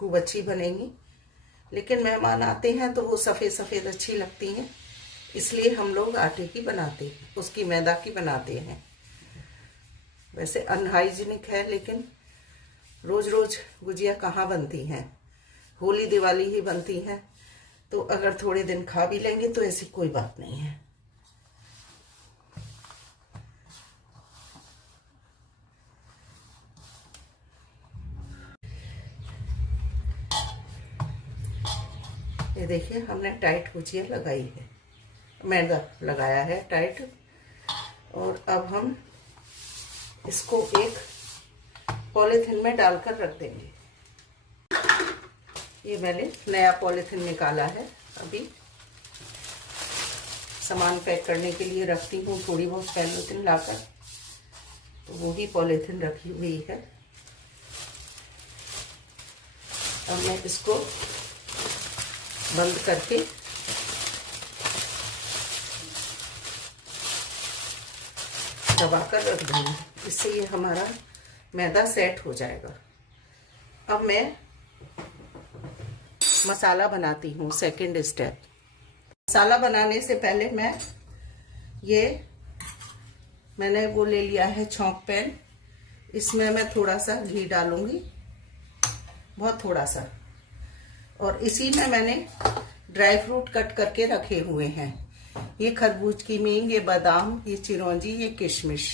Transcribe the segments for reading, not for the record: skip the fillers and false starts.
खूब अच्छी बनेंगी। लेकिन मेहमान आते हैं तो वो सफ़ेद सफ़ेद अच्छी लगती हैं, इसलिए हम लोग आटे की बनाते हैं, उसकी मैदा की बनाते हैं। वैसे अनहाइजीनिक है, लेकिन रोज़ रोज़ गुजिया कहाँ बनती हैं, होली दिवाली ही बनती हैं। तो अगर थोड़े दिन खा भी लेंगे तो ऐसी कोई बात नहीं है। ये देखिए, हमने टाइट गुजिया लगाई है, मैदा लगाया है टाइट। और अब हम इसको एक पॉलीथिन में डालकर रख देंगे। ये मैंने नया पॉलीथिन निकाला है, अभी सामान पैक करने के लिए रखती हूँ थोड़ी बहुत पॉलीथिन लाकर, तो वो ही पॉलीथिन रखी हुई है। अब मैं इसको बंद करके दबाकर रख दूँगी, इससे ये हमारा मैदा सेट हो जाएगा। अब मैं मसाला बनाती हूँ, सेकंड स्टेप। मसाला बनाने से पहले मैंने वो ले लिया है छौंक पैन। इसमें मैं थोड़ा सा घी डालूंगी, बहुत थोड़ा सा। और इसी में मैंने ड्राई फ्रूट कट करके रखे हुए हैं। ये खरबूज की मींग, ये बादाम, ये चिरौंजी, ये किशमिश।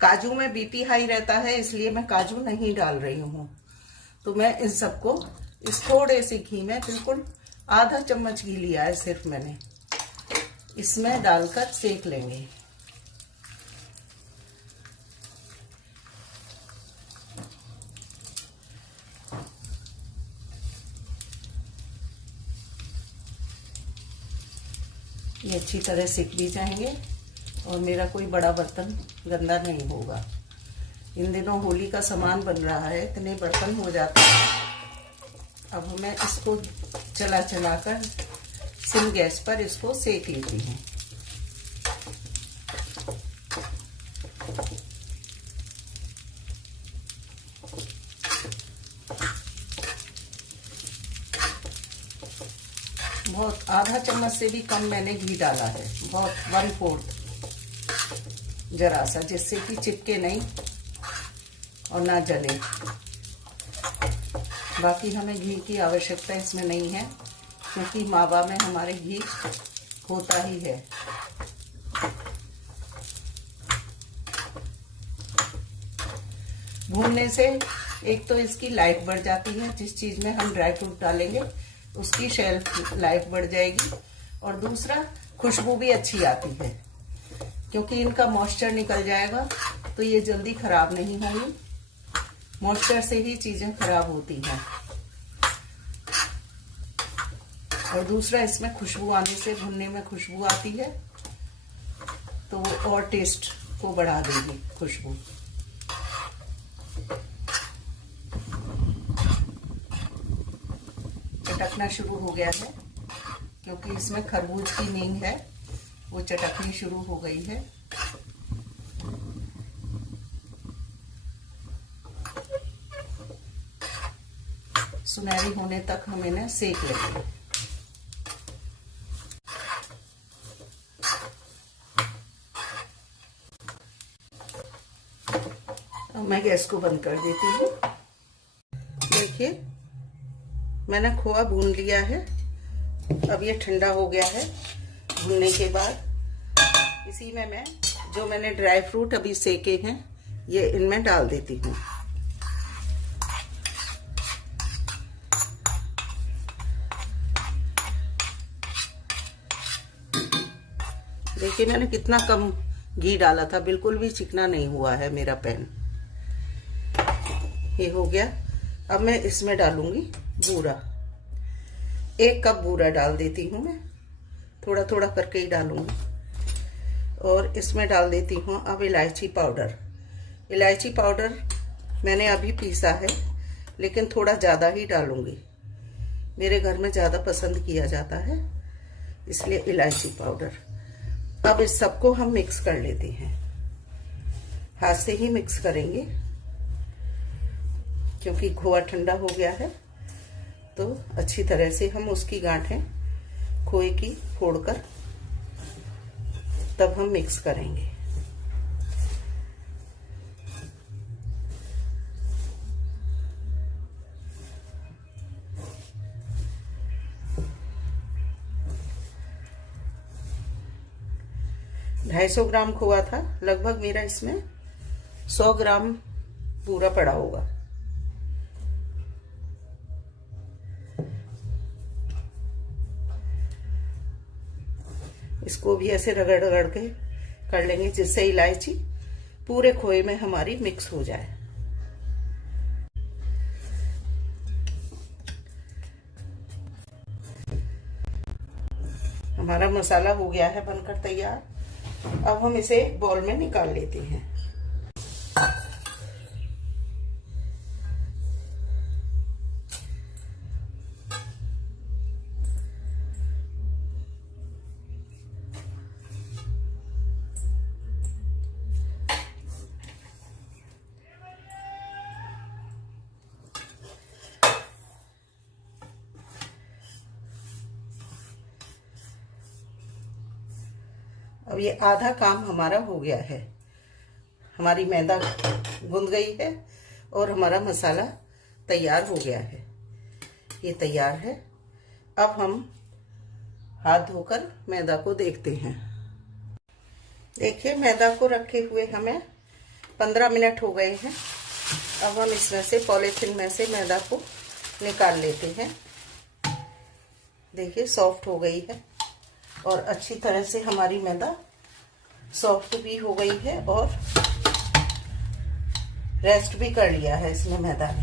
काजू में बीपी हाई रहता है, इसलिए मैं काजू नहीं डाल रही हूँ। तो मैं इन सबको इस थोड़े से घी में, बिल्कुल आधा चम्मच घी लिया है सिर्फ मैंने, इसमें डालकर सेक लेंगे। ये अच्छी तरह सिक भी जाएंगे और मेरा कोई बड़ा बर्तन गंदा नहीं होगा। इन दिनों होली का सामान बन रहा है, इतने बर्तन हो जाते हैं। अब मैं इसको चला चलाकर सिम गैस पर इसको सेक लेती हूँ। बहुत आधा चम्मच से भी कम मैंने घी डाला है, बहुत 1/4, जरा सा, जिससे कि चिपके नहीं और ना जले। बाकी हमें घी की आवश्यकता इसमें नहीं है, क्योंकि मावा में हमारे घी होता ही है। भूनने से एक तो इसकी लाइफ बढ़ जाती है, जिस चीज़ में हम ड्राई फ्रूट डालेंगे उसकी शेल्फ लाइफ बढ़ जाएगी, और दूसरा खुशबू भी अच्छी आती है, क्योंकि इनका मॉइस्चर निकल जाएगा तो ये जल्दी खराब नहीं होंगी। मॉइस्चर से ही चीज़ें खराब होती हैं। और दूसरा, इसमें खुशबू आने से, भुनने में खुशबू आती है, तो वो और टेस्ट को बढ़ा देगी खुशबू। चटकना शुरू हो गया है, क्योंकि इसमें खरबूज की मींग है, वो चटकनी शुरू हो गई है। सुनहरी होने तक हम इन्हें सेक लेंगे। अब मैं गैस को बंद कर देती हूँ। देखिए, मैंने खोआ भून लिया है। अब ये ठंडा हो गया है। भूनने के बाद इसी में मैं जो मैंने ड्राई फ्रूट अभी सेके हैं, ये इनमें डाल देती हूँ। देखिए, मैंने कितना कम घी डाला था, बिल्कुल भी चिकना नहीं हुआ है मेरा पैन। ये हो गया। अब मैं इसमें डालूंगी बूरा। 1 कप बूरा डाल देती हूँ मैं, थोड़ा थोड़ा करके ही डालूंगी। और इसमें डाल देती हूँ अब इलायची पाउडर। इलायची पाउडर मैंने अभी पीसा है, लेकिन थोड़ा ज़्यादा ही डालूंगी। मेरे घर में ज़्यादा पसंद किया जाता है, इसलिए इलायची पाउडर। अब इस सबको हम मिक्स कर लेते हैं, हाथ से ही मिक्स करेंगे, क्योंकि खोआ ठंडा हो गया है तो अच्छी तरह से हम उसकी गांठें खोए की फोड़कर तब हम मिक्स करेंगे। ढाई 250 ग्राम खोआ था, लगभग मेरा इसमें 100 ग्राम पूरा पड़ा होगा। इसको भी ऐसे रगड़ रगड़ के कर लेंगे जिससे इलायची पूरे खोए में हमारी मिक्स हो जाए। हमारा मसाला हो गया है बनकर तैयार। अब हम इसे बॉल में निकाल लेते हैं। अब ये आधा काम हमारा हो गया है। हमारी मैदा गूंद गई है और हमारा मसाला तैयार हो गया है। ये तैयार है। अब हम हाथ धोकर मैदा को देखते हैं। देखिए, मैदा को रखे हुए हमें 15 मिनट हो गए हैं। अब हम इसमें से पॉलीथिन में से मैदा को निकाल लेते हैं। देखिए, सॉफ्ट हो गई है और अच्छी तरह से हमारी मैदा सॉफ्ट भी हो गई है और रेस्ट भी कर लिया है इसने मैदा ने।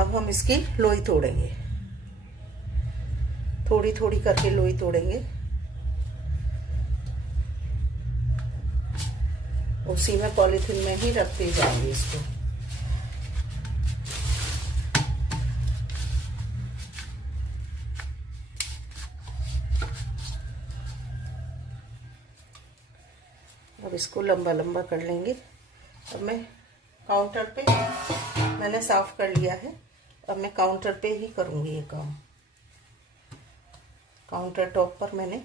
अब हम इसकी लोई तोड़ेंगे, थोड़ी थोड़ी करके लोई तोड़ेंगे। उसी में पॉलीथिन में ही रखते जाएंगे इसको। अब इसको लंबा लंबा कर लेंगे। अब मैं काउंटर पे मैंने साफ कर लिया है। अब मैं काउंटर पे ही करूँगी ये काम। काउंटर टॉप पर मैंने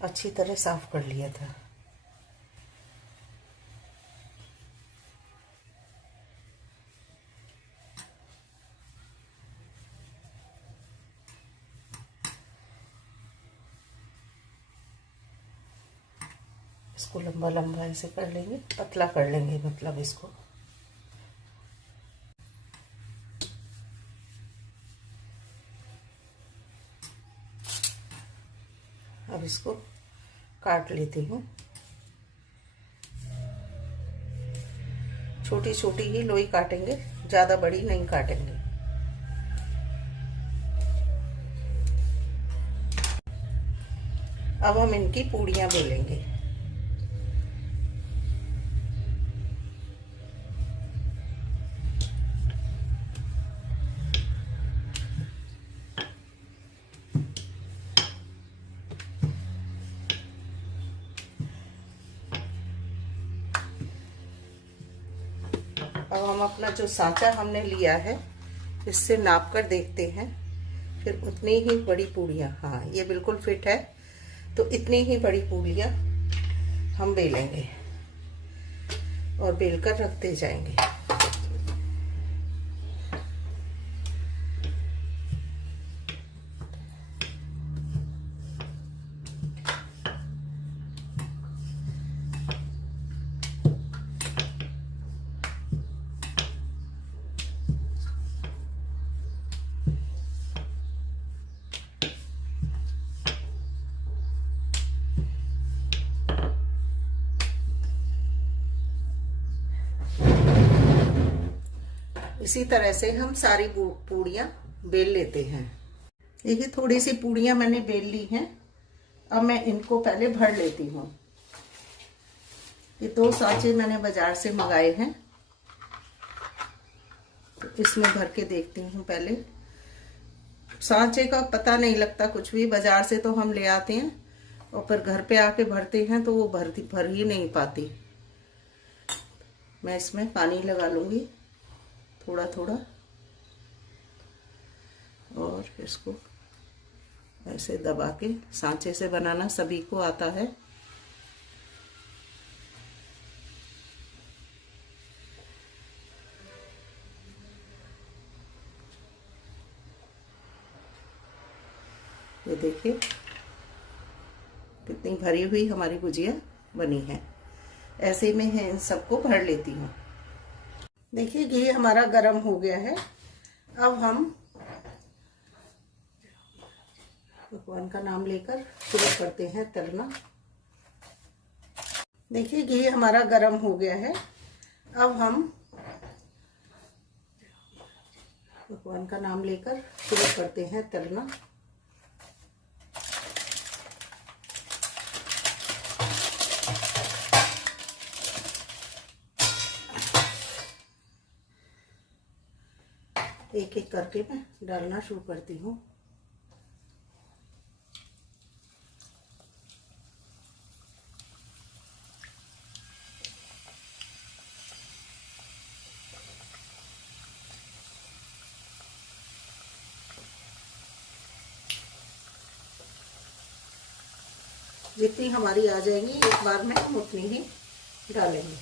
अच्छी तरह साफ कर लिया था। इसको लंबा लंबा ऐसे कर लेंगे, पतला कर लेंगे मतलब इसको। अब इसको काट लेती हूँ। छोटी छोटी ही लोई काटेंगे, ज्यादा बड़ी नहीं काटेंगे। अब हम इनकी पूड़ियाँ बेलेंगे। अब हम अपना जो सांचा हमने लिया है इससे नाप कर देखते हैं, फिर उतनी ही बड़ी पूड़ियाँ, हाँ ये बिल्कुल फिट है, तो इतनी ही बड़ी पूड़ियाँ हम बेलेंगे और बेलकर रखते जाएंगे। इसी तरह से हम सारी पूड़ियाँ बेल लेते हैं। देखिए, थोड़ी सी पूड़ियाँ मैंने बेल ली हैं। अब मैं इनको पहले भर लेती हूँ। ये 2 सांचे मैंने बाजार से मंगाए हैं, तो इसमें भर के देखती हूँ। पहले सांचे का पता नहीं लगता कुछ भी, बाजार से तो हम ले आते हैं और फिर घर पे आके भरते हैं तो वो भर ही नहीं पाती। मैं इसमें पानी लगा लूँगी थोड़ा थोड़ा और इसको ऐसे दबा के सांचे से बनाना सभी को आता है। ये देखिए कितनी भरी हुई हमारी गुजिया बनी है। ऐसे में है इन सबको भर लेती हूँ। देखिए घी हमारा गरम हो गया है। अब हम भगवान का नाम लेकर शुरू करते हैं तलना। देखिए घी हमारा गरम हो गया है। अब हम भगवान का नाम लेकर शुरू करते हैं तलना। एक एक करके मैं डालना शुरू करती हूँ। जितनी हमारी आ जाएंगी एक बार में हम उतनी ही डालेंगे।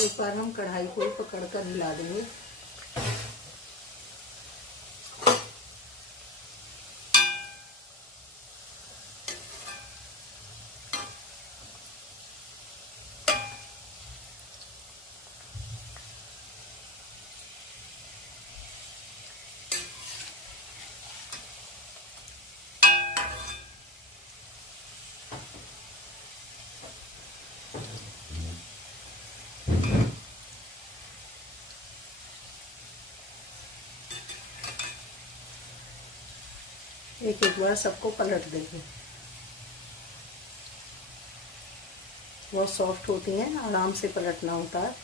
एक बार हम कढ़ाई को पकड़ कर हिला देंगे। एक एक बार सबको पलट देंगे। बहुत सॉफ्ट होती हैं, आराम से पलटना होता है।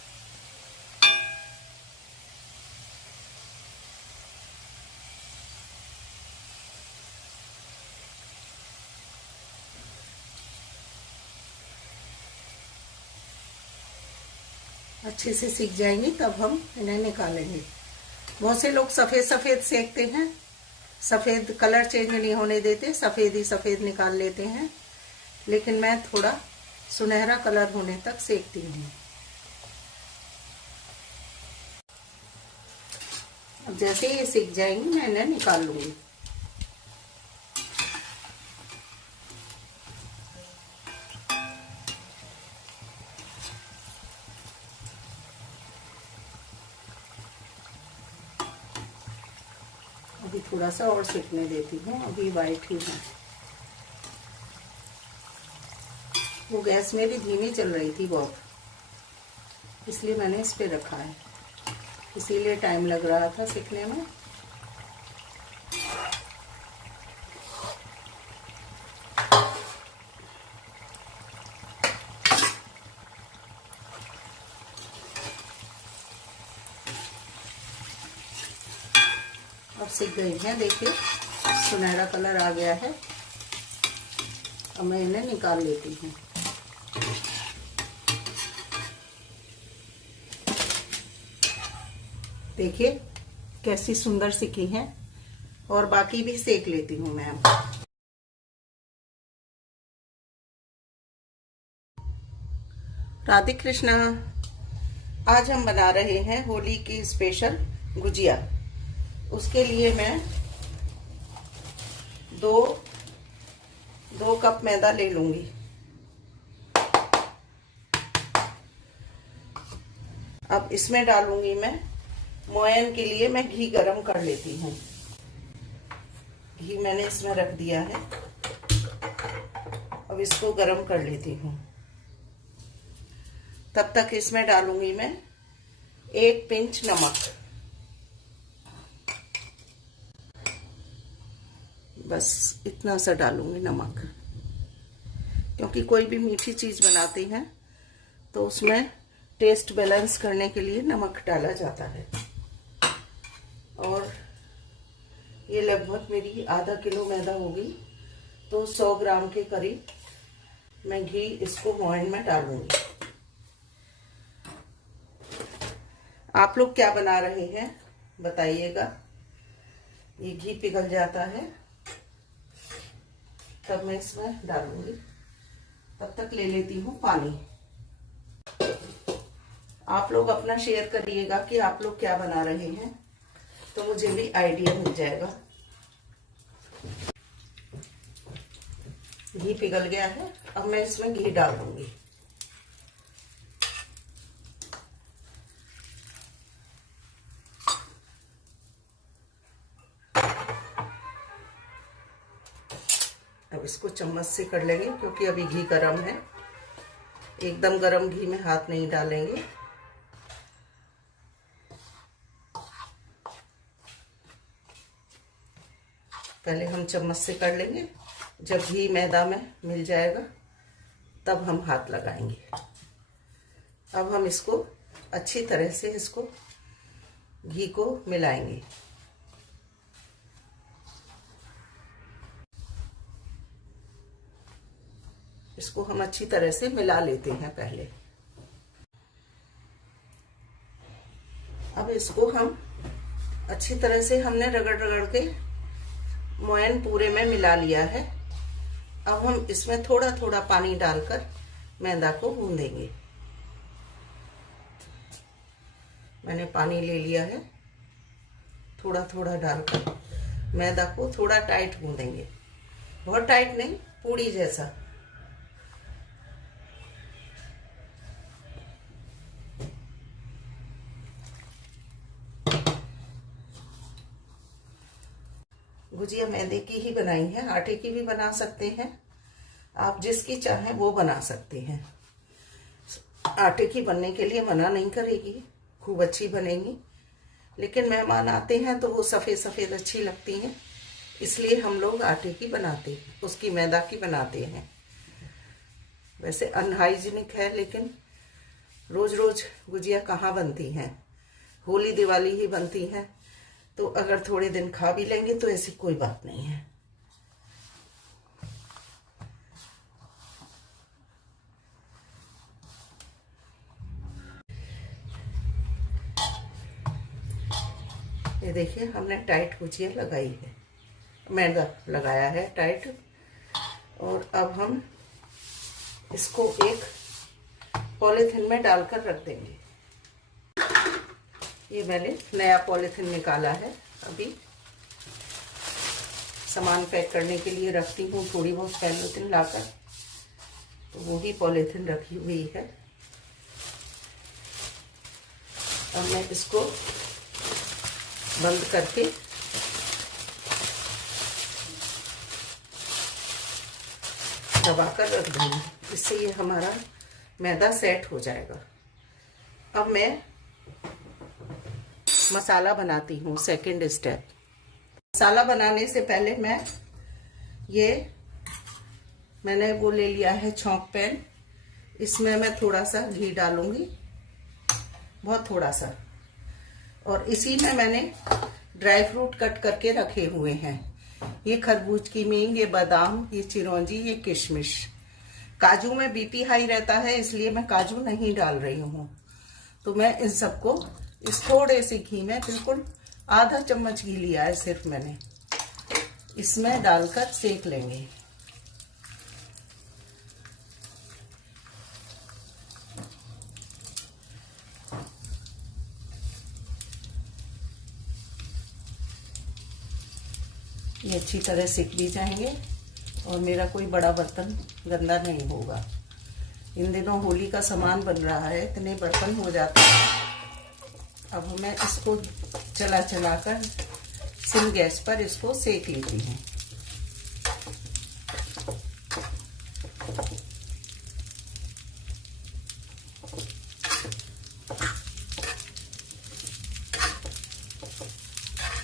अच्छे से सीख जाएंगी तब हम इन्हें निकालेंगे। बहुत से लोग सफ़ेद सफ़ेद सेकते हैं, सफ़ेद कलर चेंज नहीं होने देते, सफ़ेद ही सफ़ेद निकाल लेते हैं, लेकिन मैं थोड़ा सुनहरा कलर होने तक सेकती हूँ। अब जैसे ये सीख जाएंगी मैं इन्हें निकाल लूँगी। अभी थोड़ा सा और सेकने देती हूँ, अभी वाइट ही है। वो गैस में भी धीमी चल रही थी बहुत, इसलिए मैंने इस पे रखा है, इसीलिए टाइम लग रहा था सेकने में। अब सीख गई हैं, देखिए सुनहरा कलर आ गया है। अब मैं इन्हें निकाल लेती हूँ। देखिए कैसी सुंदर सिकी हैं, और बाकी भी सेक लेती हूँ मैं। राधे कृष्णा। आज हम बना रहे हैं होली की स्पेशल गुजिया। उसके लिए मैं दो कप मैदा ले लूंगी। अब इसमें डालूंगी मैं मोयन के लिए मैं घी गरम कर लेती हूँ। घी मैंने इसमें रख दिया है, अब इसको गरम कर लेती हूँ। तब तक इसमें डालूंगी मैं 1 पिंच नमक, बस इतना सा डालूंगी नमक, क्योंकि कोई भी मीठी चीज बनाते हैं तो उसमें टेस्ट बैलेंस करने के लिए नमक डाला जाता है। और ये लगभग मेरी आधा किलो मैदा होगी, तो 100 ग्राम के करीब मैं घी इसको मोहन में डालूंगी। आप लोग क्या बना रहे हैं बताइएगा। ये घी पिघल जाता है तब मैं इसमें डालूंगी। तब तक ले लेती हूँ पानी। आप लोग अपना शेयर करिएगा कि आप लोग क्या बना रहे हैं, तो मुझे भी आइडिया मिल जाएगा। घी पिघल गया है, अब मैं इसमें घी डाल दूंगी। अब इसको चम्मच से कर लेंगे क्योंकि अभी घी गरम है। एकदम गरम घी में हाथ नहीं डालेंगे। पहले हम चम्मच से कर लेंगे, जब घी मैदा में मिल जाएगा तब हम हाथ लगाएंगे। अब हम इसको अच्छी तरह से इसको घी को मिलाएंगे। इसको हम अच्छी तरह से मिला लेते हैं पहले। अब इसको हम अच्छी तरह से हमने रगड़ रगड़ के मोयन पूरे में मिला लिया है। अब हम इसमें थोड़ा थोड़ा पानी डालकर मैदा को गूंदेंगे। मैंने पानी ले लिया है, थोड़ा थोड़ा डालकर मैदा को थोड़ा टाइट गूंदेंगे। बहुत टाइट नहीं, पूड़ी जैसा। गुजिया मैदे की ही बनाई है, आटे की भी बना सकते हैं। आप जिसकी चाहें वो बना सकते हैं। आटे की बनने के लिए मना नहीं करेगी, खूब अच्छी बनेगी। लेकिन मेहमान आते हैं तो वो सफ़ेद सफ़ेद अच्छी लगती हैं, इसलिए हम लोग आटे की बनाते हैं, उसकी मैदा की बनाते हैं। वैसे अनहाइजीनिक है, लेकिन रोज़ रोज़ गुजिया कहाँ बनती हैं। होली दिवाली ही बनती हैं, तो अगर थोड़े दिन खा भी लेंगे तो ऐसी कोई बात नहीं है। ये देखिए, हमने टाइट गुजिया लगाई है, मैदा लगाया है टाइट। और अब हम इसको एक पॉलीथिन में डालकर रख देंगे। ये मैंने नया पॉलीथिन निकाला है। अभी सामान पैक करने के लिए रखती हूँ, थोड़ी बहुत पॉलीथिन लाकर, तो वो ही पॉलीथिन रखी हुई है। अब मैं इसको बंद करके दबाकर रख दूँगी, इससे ये हमारा मैदा सेट हो जाएगा। अब मैं मसाला बनाती हूँ, सेकंड स्टेप। मसाला बनाने से पहले मैंने वो ले लिया है छौंक पैन। इसमें मैं थोड़ा सा घी डालूंगी, बहुत थोड़ा सा। और इसी में मैंने ड्राई फ्रूट कट करके रखे हुए हैं। ये खरबूज की मींग, ये बादाम, ये चिरौंजी, ये किशमिश। काजू में बीपी हाई रहता है, इसलिए मैं काजू नहीं डाल रही हूँ। तो मैं इन सबको इस थोड़े से घी में, बिल्कुल आधा चम्मच घी लिया है सिर्फ मैंने, इसमें डालकर सेक लेंगे। ये अच्छी तरह सेक भी जाएंगे और मेरा कोई बड़ा बर्तन गंदा नहीं होगा। इन दिनों होली का सामान बन रहा है, इतने बर्तन हो जाते हैं। अब मैं इसको चला चलाकर सिम गैस पर इसको सेक लेती हूँ।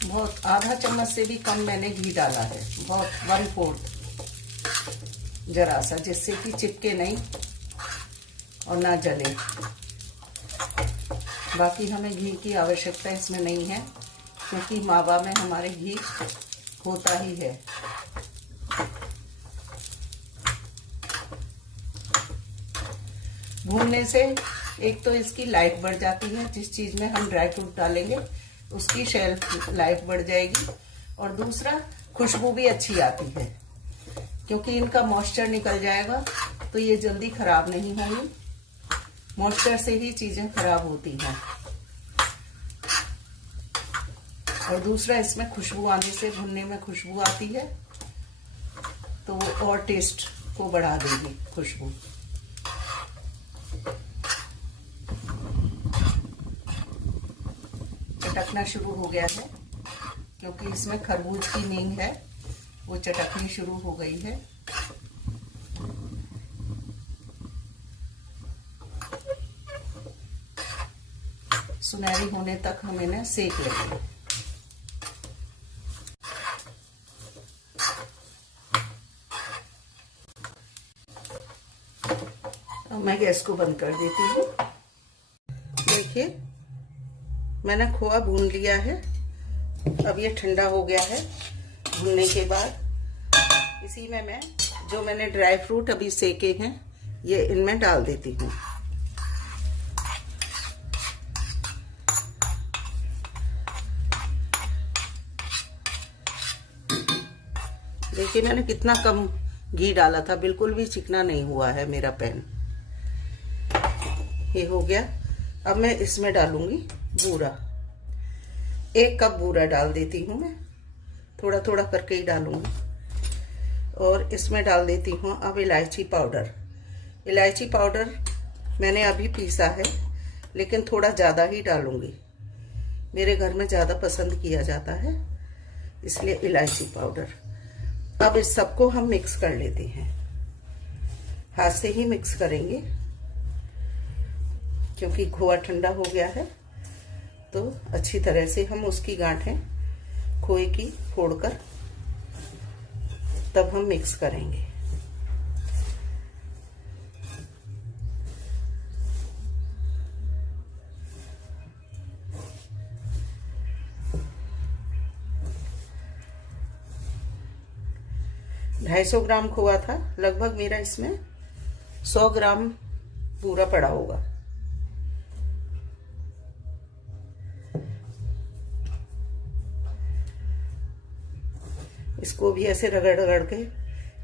बहुत आधा चम्मच से भी कम मैंने घी डाला है, बहुत 1/4 जरा सा, जिससे कि चिपके नहीं और ना जले। बाकी हमें घी की आवश्यकता इसमें नहीं है, क्योंकि मावा में हमारे घी होता ही है। भूनने से एक तो इसकी लाइफ बढ़ जाती है, जिस चीज में हम ड्राई फ्रूट डालेंगे उसकी शेल्फ लाइफ बढ़ जाएगी, और दूसरा खुशबू भी अच्छी आती है, क्योंकि इनका मॉइस्चर निकल जाएगा तो ये जल्दी खराब नहीं होंगी। मॉइस्चर से ही चीजें खराब होती हैं। और दूसरा इसमें खुशबू आने से, भुनने में खुशबू आती है तो वो और टेस्ट को बढ़ा देगी खुशबू। चटकना शुरू हो गया है, क्योंकि इसमें खरबूज की मींग है, वो चटकनी शुरू हो गई है। सुनहरी होने तक हम इन्हें सेक लेंगे। अब मैं गैस को बंद कर देती हूँ। देखिए मैंने खोआ भून लिया है। अब ये ठंडा हो गया है। भूनने के बाद इसी में मैं जो मैंने ड्राई फ्रूट अभी सेके हैं ये इनमें डाल देती हूँ। देखिए मैंने कितना कम घी डाला था, बिल्कुल भी चिकना नहीं हुआ है मेरा पैन। ये हो गया। अब मैं इसमें डालूंगी बूरा। 1 कप बूरा डाल देती हूँ मैं, थोड़ा थोड़ा करके ही डालूंगी। और इसमें डाल देती हूँ अब इलायची पाउडर। इलायची पाउडर मैंने अभी पीसा है, लेकिन थोड़ा ज़्यादा ही डालूंगी। मेरे घर में ज़्यादा पसंद किया जाता है, इसलिए इलायची पाउडर। अब इस सबको हम मिक्स कर लेते हैं। हाथ से ही मिक्स करेंगे, क्योंकि खोआ ठंडा हो गया है तो अच्छी तरह से हम उसकी गांठें खोए की फोड़कर तब हम मिक्स करेंगे। ढाई 250 ग्राम खोआ था लगभग मेरा, इसमें 100 ग्राम पूरा पड़ा होगा। इसको भी ऐसे रगड़ रगड़ के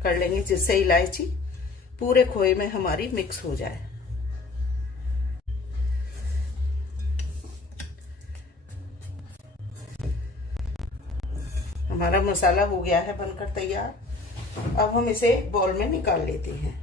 कर लेंगे, जिससे इलायची पूरे खोए में हमारी मिक्स हो जाए। हमारा मसाला हो गया है बनकर तैयार। अब हम इसे बाउल में निकाल लेते हैं।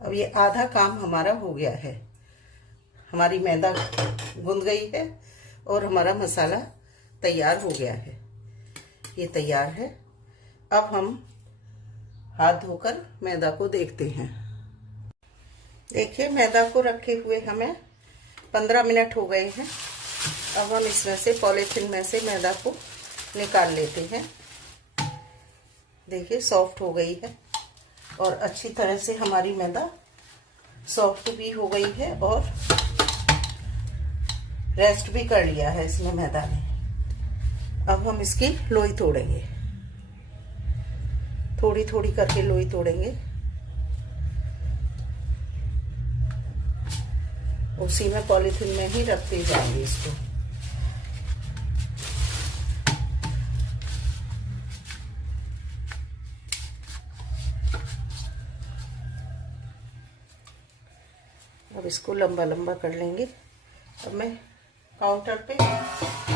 अब ये आधा काम हमारा हो गया है। हमारी मैदा गूंद गई है और हमारा मसाला तैयार हो गया है। ये तैयार है। अब हम हाथ धोकर मैदा को देखते हैं। देखिए मैदा को रखे हुए हमें 15 मिनट हो गए हैं। अब हम इसमें से पॉलीथिन में से मैदा को निकाल लेते हैं। देखिए सॉफ्ट हो गई है और अच्छी तरह से हमारी मैदा सॉफ्ट भी हो गई है और रेस्ट भी कर लिया है इसमें मैदा ने। अब हम इसकी लोई तोड़ेंगे, थोड़ी थोड़ी करके लोई तोड़ेंगे। उसी में पॉलीथिन में ही रखते जाएंगे इसको। अब इसको लंबा लंबा कर लेंगे। अब मैं काउंटर पे,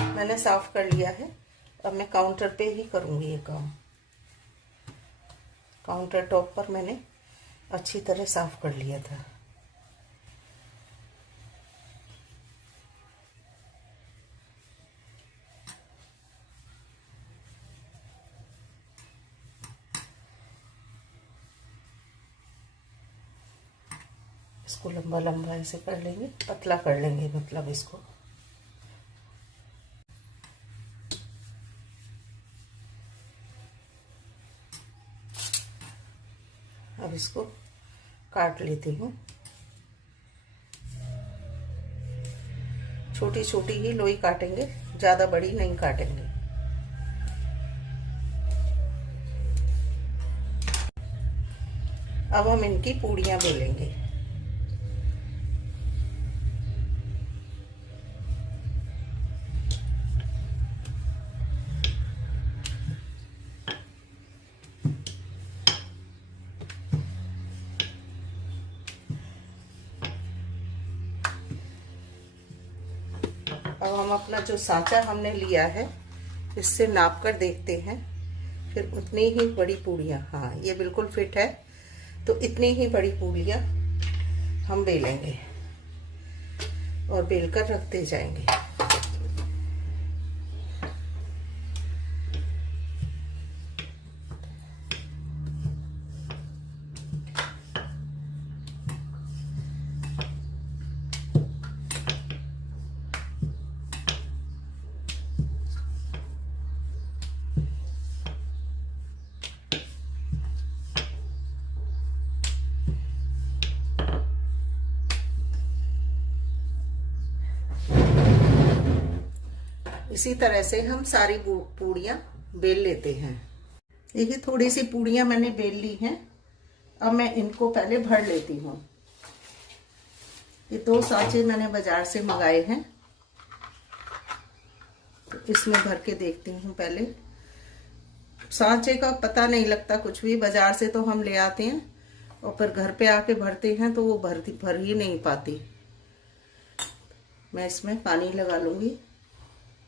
मैंने साफ कर लिया है, अब मैं काउंटर पे ही करूँगी ये काम। काउंटर टॉप पर मैंने अच्छी तरह साफ कर लिया था। इसको लंबा लंबा ऐसे कर लेंगे, पतला कर लेंगे, मतलब इसको अब इसको काट लेती हूँ। छोटी छोटी ही लोई काटेंगे, ज़्यादा बड़ी नहीं काटेंगे। अब हम इनकी पूड़ियाँ बेलेंगे। अब हम अपना जो सांचा हमने लिया है इससे नाप कर देखते हैं, फिर उतनी ही बड़ी पूड़ियाँ, हाँ ये बिल्कुल फिट है, तो इतनी ही बड़ी पूड़ियाँ हम बेलेंगे और बेलकर रखते जाएंगे। इसी तरह से हम सारी पूड़ियाँ बेल लेते हैं। देखिए थोड़ी सी पूड़ियाँ मैंने बेल ली हैं। अब मैं इनको पहले भर लेती हूँ। ये 2 सांचे मैंने बाजार से मंगाए हैं, तो इसमें भर के देखती हूँ। पहले सांचे का पता नहीं लगता कुछ भी, बाजार से तो हम ले आते हैं और फिर घर पे आके भरते हैं तो वो भर ही नहीं पाती। मैं इसमें पानी लगा लूँगी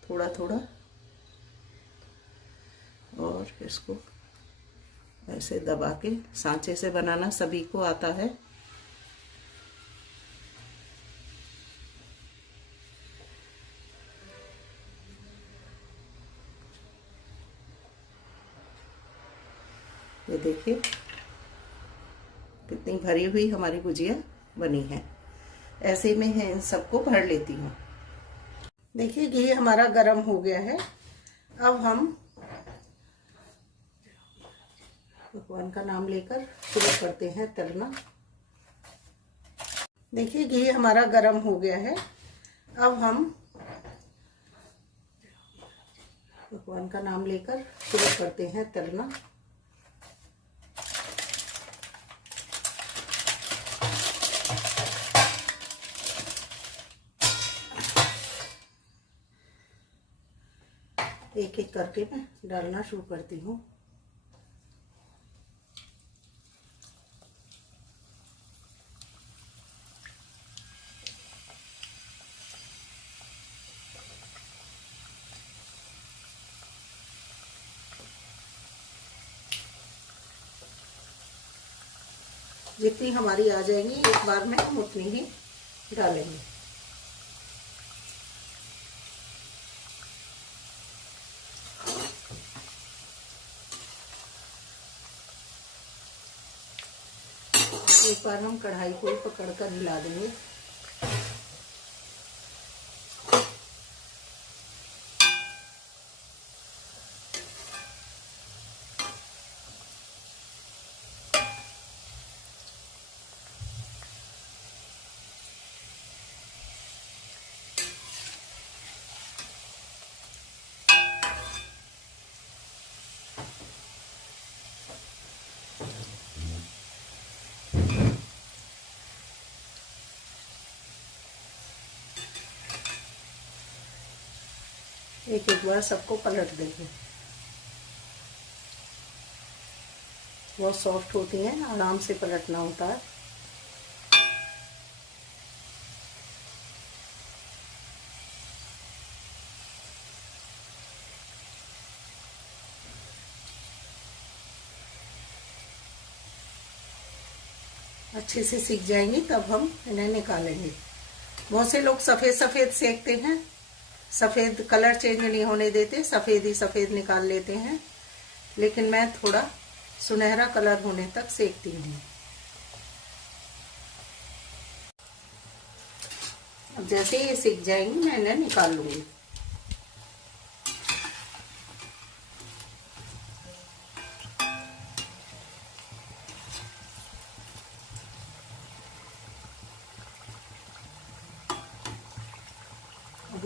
थोड़ा थोड़ा और इसको ऐसे दबा के, सांचे से बनाना सभी को आता है। ये देखिए कितनी भरी हुई हमारी गुजिया बनी है। ऐसे में है इन सबको भर लेती हूँ। देखिए घी हमारा गरम हो गया है। अब हम भगवान का नाम लेकर शुरू करते हैं तलना। देखिए घी हमारा गरम हो गया है। अब हम भगवान का नाम लेकर शुरू करते हैं तलना। एक एक करके मैं डालना शुरू करती हूँ। जितनी हमारी आ जाएंगी एक बार में हम उतनी ही डालेंगे। एक बार हम कढ़ाई को पकड़ कर हिला देंगे। एक एक बार सबको पलट देंगे। बहुत सॉफ्ट होती हैं, आराम से पलटना होता है। अच्छे से सीख जाएंगी तब हम इन्हें निकालेंगे। बहुत से लोग सफ़ेद सफ़ेद सेकते हैं, सफ़ेद कलर चेंज नहीं होने देते, सफ़ेद ही सफ़ेद निकाल लेते हैं, लेकिन मैं थोड़ा सुनहरा कलर होने तक सेकती हूँ। अब जैसे ये सीख जाएंगी मैं इन्हें निकाल लूँगी।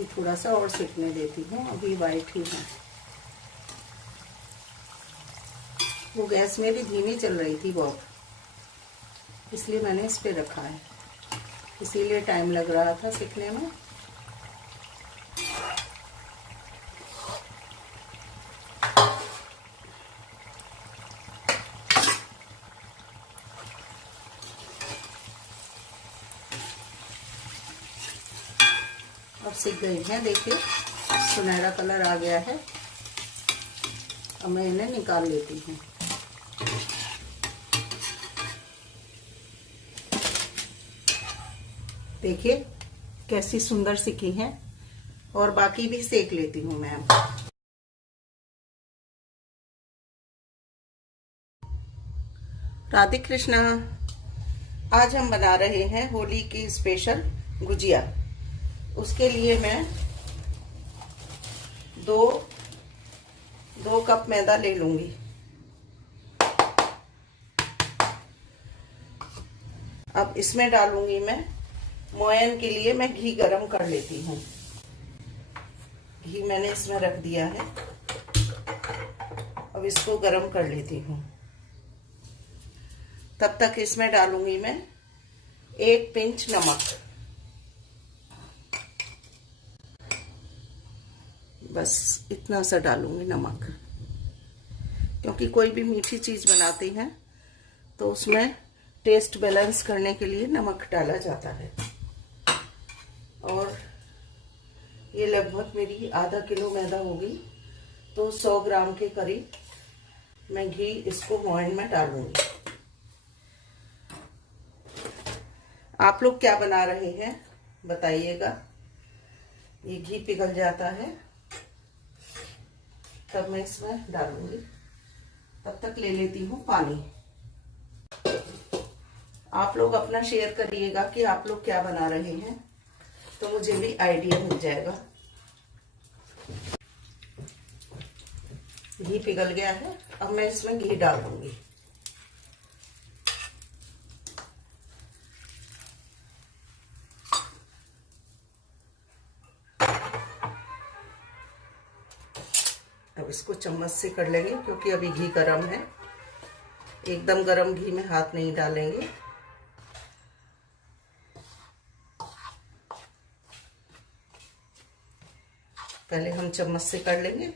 अभी थोड़ा सा और सेकने देती हूँ, अभी वाइट ही है। वो गैस मेरी धीमी चल रही थी बहुत, इसलिए मैंने इस पे रखा है, इसीलिए टाइम लग रहा था सेकने में। अब सिक गई है, देखिए सुनहरा कलर आ गया है। अब मैं इन्हें निकाल लेती हूँ। देखिए कैसी सुंदर सिकी हैं, और बाकी भी सेक लेती हूँ मैं। राधे कृष्णा। आज हम बना रहे हैं होली की स्पेशल गुजिया। उसके लिए मैं दो कप मैदा ले लूंगी। अब इसमें डालूंगी मैं मोयन के लिए, मैं घी गरम कर लेती हूँ। घी मैंने इसमें रख दिया है, अब इसको गरम कर लेती हूँ। तब तक इसमें डालूंगी मैं 1 पिंच नमक, बस इतना सा डालूंगी नमक, क्योंकि कोई भी मीठी चीज बनाते हैं तो उसमें टेस्ट बैलेंस करने के लिए नमक डाला जाता है। और ये लगभग मेरी आधा किलो मैदा होगी, तो 100 ग्राम के करीब मैं घी इसको मोयन में डालूंगी। आप लोग क्या बना रहे हैं बताइएगा। ये घी पिघल जाता है तब मैं इसमें डालूंगी। तब तक ले लेती हूँ पानी। आप लोग अपना शेयर करिएगा कि आप लोग क्या बना रहे हैं, तो मुझे भी आइडिया मिल जाएगा। घी पिघल गया है, अब मैं इसमें घी डाल दूंगी। अब इसको चम्मच से कर लेंगे, क्योंकि अभी घी गरम है। एकदम गरम घी में हाथ नहीं डालेंगे। पहले हम चम्मच से कर लेंगे,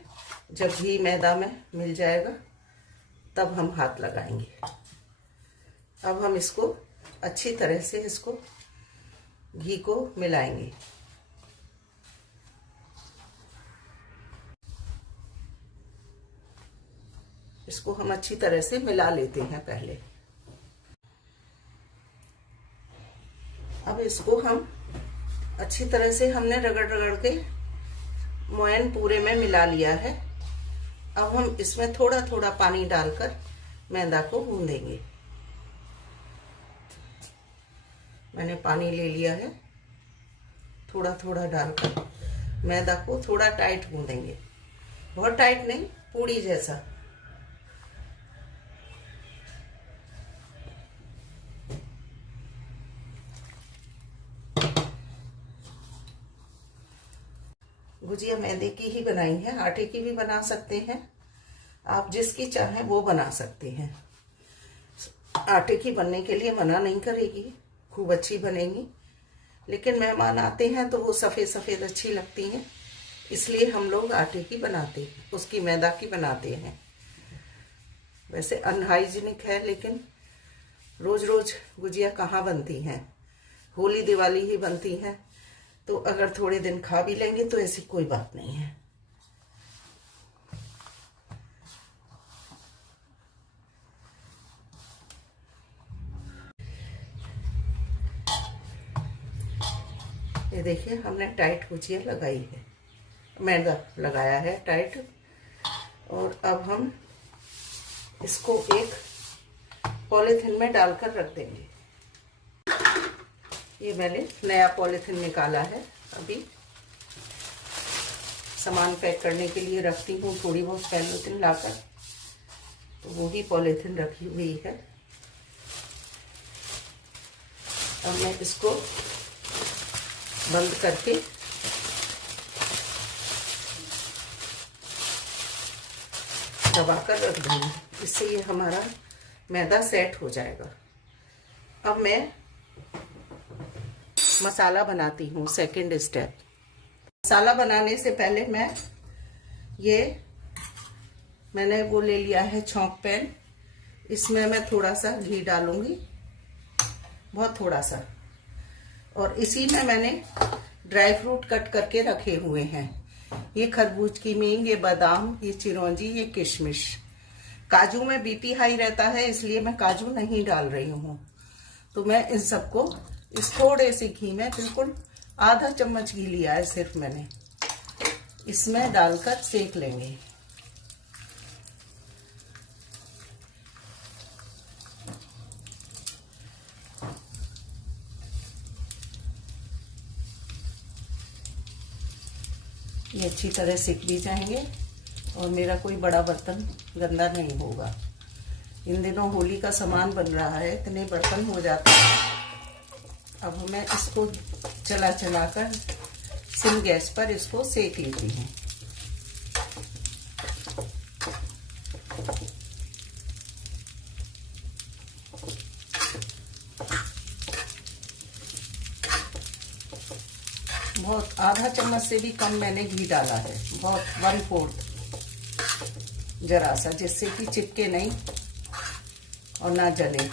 जब घी मैदा में मिल जाएगा तब हम हाथ लगाएंगे। अब हम इसको अच्छी तरह से इसको घी को मिलाएंगे। इसको हम अच्छी तरह से मिला लेते हैं पहले। अब इसको हम अच्छी तरह से हमने रगड़ रगड़ के मोयन पूरे में मिला लिया है। अब हम इसमें थोड़ा थोड़ा पानी डालकर मैदा को गूंदेंगे। मैंने पानी ले लिया है, थोड़ा थोड़ा डालकर मैदा को थोड़ा टाइट गूंदेंगे, बहुत टाइट नहीं, पूड़ी जैसा। गुजिया मैदे की ही बनाई है, आटे की भी बना सकते हैं, आप जिसकी चाहें वो बना सकते हैं। आटे की बनने के लिए मना नहीं करेगी, खूब अच्छी बनेगी। लेकिन मेहमान आते हैं तो वो सफ़ेद सफ़ेद अच्छी लगती हैं, इसलिए हम लोग आटे की बनाते हैं, उसकी मैदा की बनाते हैं। वैसे अनहाइजीनिक है, लेकिन रोज़ रोज़ गुजिया कहाँ बनती हैं, होली दिवाली ही बनती हैं। तो अगर थोड़े दिन खा भी लेंगे तो ऐसी कोई बात नहीं है। ये देखिए हमने टाइट गुजिया लगाई है, मैदा लगाया है टाइट। और अब हम इसको एक पॉलीथिन में डालकर रख देंगे। ये मैंने नया पॉलीथिन निकाला है, अभी सामान पैक करने के लिए रखती हूँ थोड़ी बहुत पॉलीथिन लाकर, तो वो ही पॉलीथिन रखी हुई है। अब मैं इसको बंद करके दबाकर रख दूंगी, इससे ये हमारा मैदा सेट हो जाएगा। अब मैं मसाला बनाती हूँ। सेकंड स्टेप, मसाला बनाने से पहले मैंने वो ले लिया है छौंक पैन। इसमें मैं थोड़ा सा घी डालूंगी, बहुत थोड़ा सा, और इसी में मैंने ड्राई फ्रूट कट करके रखे हुए हैं। ये खरबूज की मींग, ये बादाम, ये चिरौंजी, ये किशमिश। काजू में बीपी हाई रहता है, इसलिए मैं काजू नहीं डाल रही हूँ। तो मैं इन सबको इस थोड़े से घी में, बिल्कुल आधा चम्मच घी लिया है सिर्फ मैंने, इसमें डालकर सेक लेंगे। ये अच्छी तरह सिक भी जाएंगे और मेरा कोई बड़ा बर्तन गंदा नहीं होगा। इन दिनों होली का सामान बन रहा है, इतने बर्तन हो जाते हैं। अब मैं इसको चला कर सिम गैस पर इसको सेक लेती हूँ। बहुत, आधा चम्मच से भी कम मैंने घी डाला है, बहुत, 1/4, जरा सा, जिससे कि चिपके नहीं और ना जले।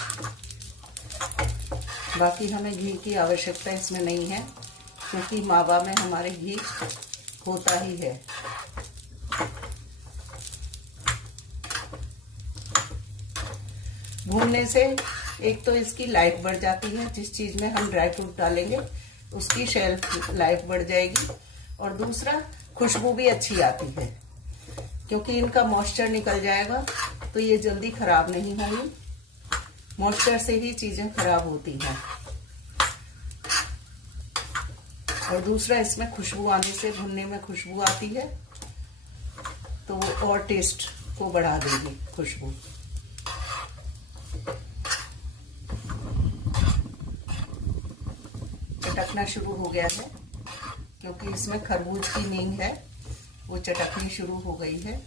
बाकी हमें घी की आवश्यकता इसमें नहीं है, क्योंकि मावा में हमारे घी होता ही है। भूनने से एक तो इसकी लाइफ बढ़ जाती है, जिस चीज में हम ड्राई फ्रूट डालेंगे उसकी शेल्फ लाइफ बढ़ जाएगी, और दूसरा खुशबू भी अच्छी आती है, क्योंकि इनका मॉइस्चर निकल जाएगा तो ये जल्दी खराब नहीं होंगी। मॉइस्चर से ही चीजें खराब होती हैं। और दूसरा, इसमें खुशबू आने से, भुनने में खुशबू आती है तो वो और टेस्ट को बढ़ा देगी खुशबू। चटकना शुरू हो गया है, क्योंकि इसमें खरबूज की मींग है, वो चटकनी शुरू हो गई है।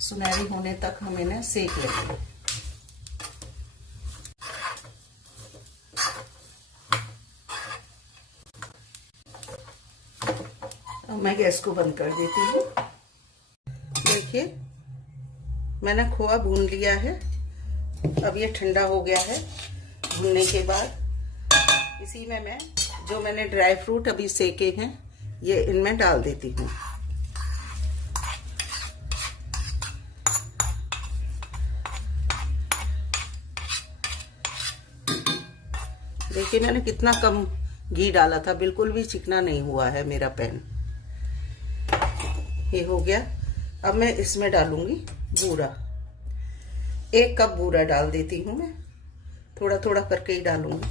सुनहरी होने तक हम इन्हें सेक लेंगे। अब मैं गैस को बंद कर देती हूँ। देखिए, मैंने खोआ भून लिया है। अब ये ठंडा हो गया है। भूनने के बाद इसी में मैंने ड्राई फ्रूट अभी सेके हैं, ये इनमें डाल देती हूँ। देखिए, मैंने कितना कम घी डाला था, बिल्कुल भी चिकना नहीं हुआ है मेरा पैन। ये हो गया। अब मैं इसमें डालूंगी बूरा। 1 कप बूरा डाल देती हूँ मैं, थोड़ा थोड़ा करके ही डालूंगी।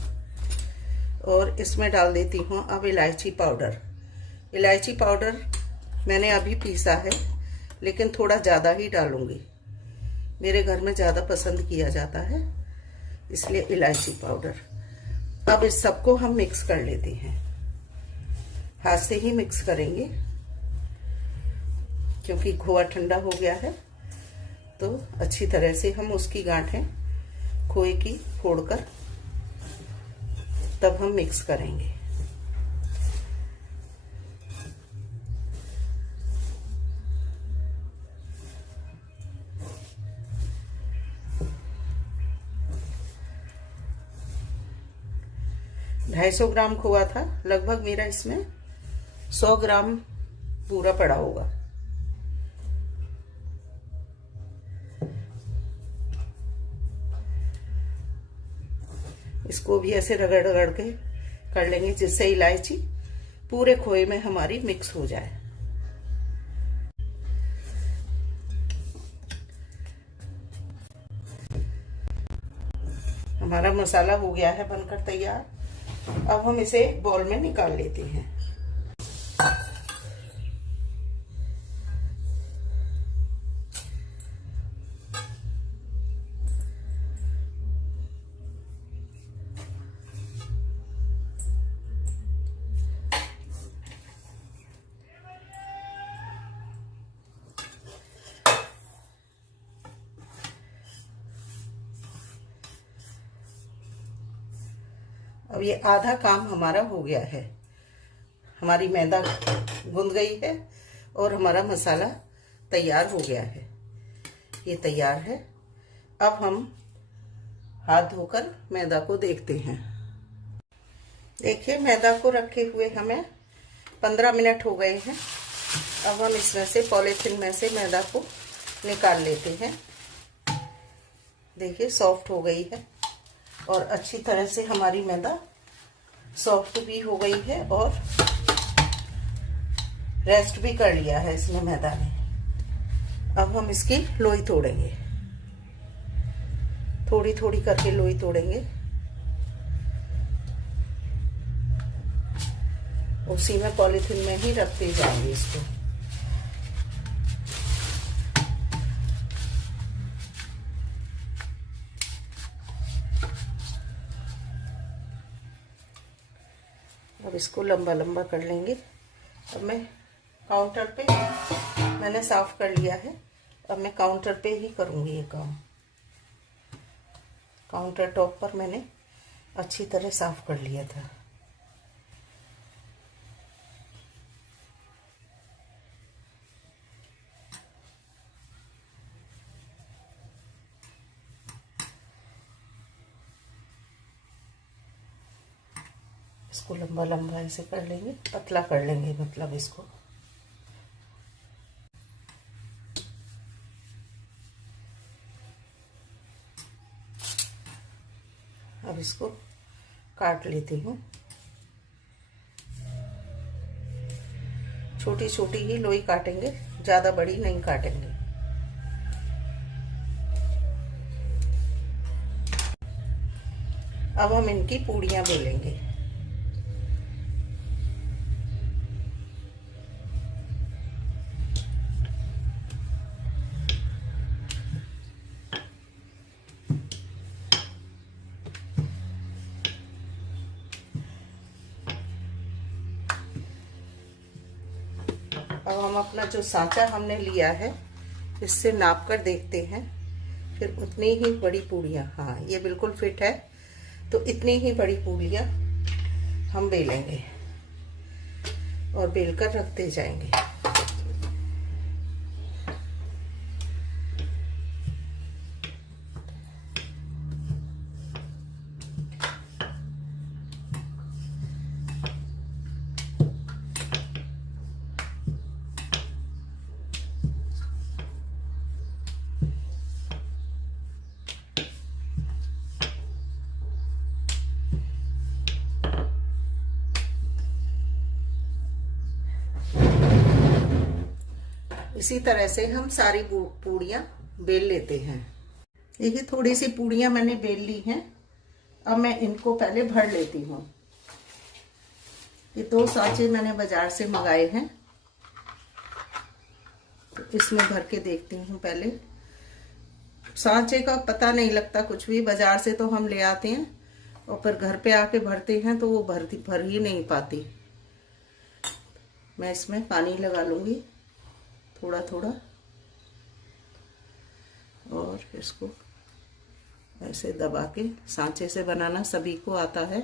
और इसमें डाल देती हूँ अब इलायची पाउडर। इलायची पाउडर मैंने अभी पीसा है, लेकिन थोड़ा ज़्यादा ही डालूंगी। मेरे घर में ज़्यादा पसंद किया जाता है, इसलिए इलायची पाउडर। अब इस सबको हम मिक्स कर लेते हैं। हाथ से ही मिक्स करेंगे, क्योंकि खोआ ठंडा हो गया है। तो अच्छी तरह से हम उसकी गांठें खोए की फोड़कर तब हम मिक्स करेंगे। ढाई 250 ग्राम खोआ था लगभग मेरा, इसमें 100 ग्राम पूरा पड़ा होगा। इसको भी ऐसे रगड़ रगड़ के कर लेंगे, जिससे इलायची पूरे खोए में हमारी मिक्स हो जाए। हमारा मसाला हो गया है बनकर तैयार। अब हम इसे एक बाउल में निकाल लेते हैं। अब ये आधा काम हमारा हो गया है, हमारी मैदा गूंद गई है और हमारा मसाला तैयार हो गया है, ये तैयार है। अब हम हाथ धोकर मैदा को देखते हैं। देखिए मैदा को रखे हुए हमें 15 मिनट हो गए हैं। अब हम इसमें से पॉलीथिन में से मैदा को निकाल लेते हैं। देखिए सॉफ्ट हो गई है और अच्छी तरह से हमारी मैदा सॉफ्ट भी हो गई है और रेस्ट भी कर लिया है इसने मैदा ने। अब हम इसकी लोई तोड़ेंगे, थोड़ी थोड़ी करके लोई तोड़ेंगे, उसी में पॉलीथिन में ही रखते जाएंगे इसको। अब इसको लंबा लंबा कर लेंगे। अब मैं काउंटर पे, मैंने साफ कर लिया है, अब मैं काउंटर पे ही करूँगी ये काम। काउंटर टॉप पर मैंने अच्छी तरह साफ कर लिया था। इसको लंबा लंबा ऐसे कर लेंगे, पतला कर लेंगे मतलब इसको। अब इसको काट लेती हूँ, छोटी छोटी ही लोई काटेंगे, ज़्यादा बड़ी नहीं काटेंगे। अब हम इनकी पूड़ियाँ बेलेंगे। अब हम अपना जो सांचा हमने लिया है इससे नाप कर देखते हैं, फिर उतनी ही बड़ी पूड़ियाँ, हाँ ये बिल्कुल फिट है, तो इतनी ही बड़ी पूड़ियाँ हम बेलेंगे और बेलकर रखते जाएंगे। इसी तरह से हम सारी पूड़ियाँ बेल लेते हैं। देखिए थोड़ी सी पूड़ियाँ मैंने बेल ली हैं। अब मैं इनको पहले भर लेती हूँ। ये 2 सांचे मैंने बाजार से मंगाए हैं, तो इसमें भर के देखती हूँ। पहले सांचे का पता नहीं लगता कुछ भी, बाजार से तो हम ले आते हैं और फिर घर पे आके भरते हैं तो वो भर ही नहीं पाती। मैं इसमें पानी लगा लूँगी थोड़ा थोड़ा और इसको ऐसे दबा के, सांचे से बनाना सभी को आता है।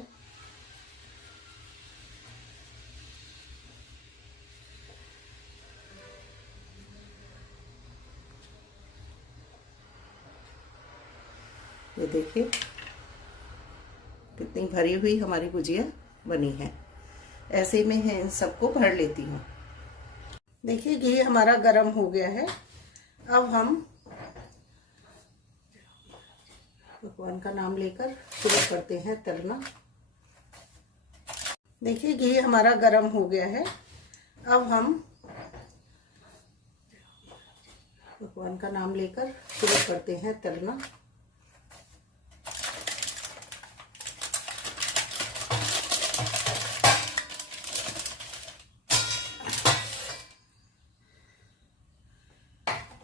ये देखिए कितनी भरी हुई हमारी गुजिया बनी है। ऐसे में है इन सबको भर लेती हूँ। देखिए घी हमारा गरम हो गया है। अब हम भगवान का नाम लेकर शुरू करते हैं तलना। देखिए घी हमारा गरम हो गया है। अब हम भगवान का नाम लेकर शुरू करते हैं तलना।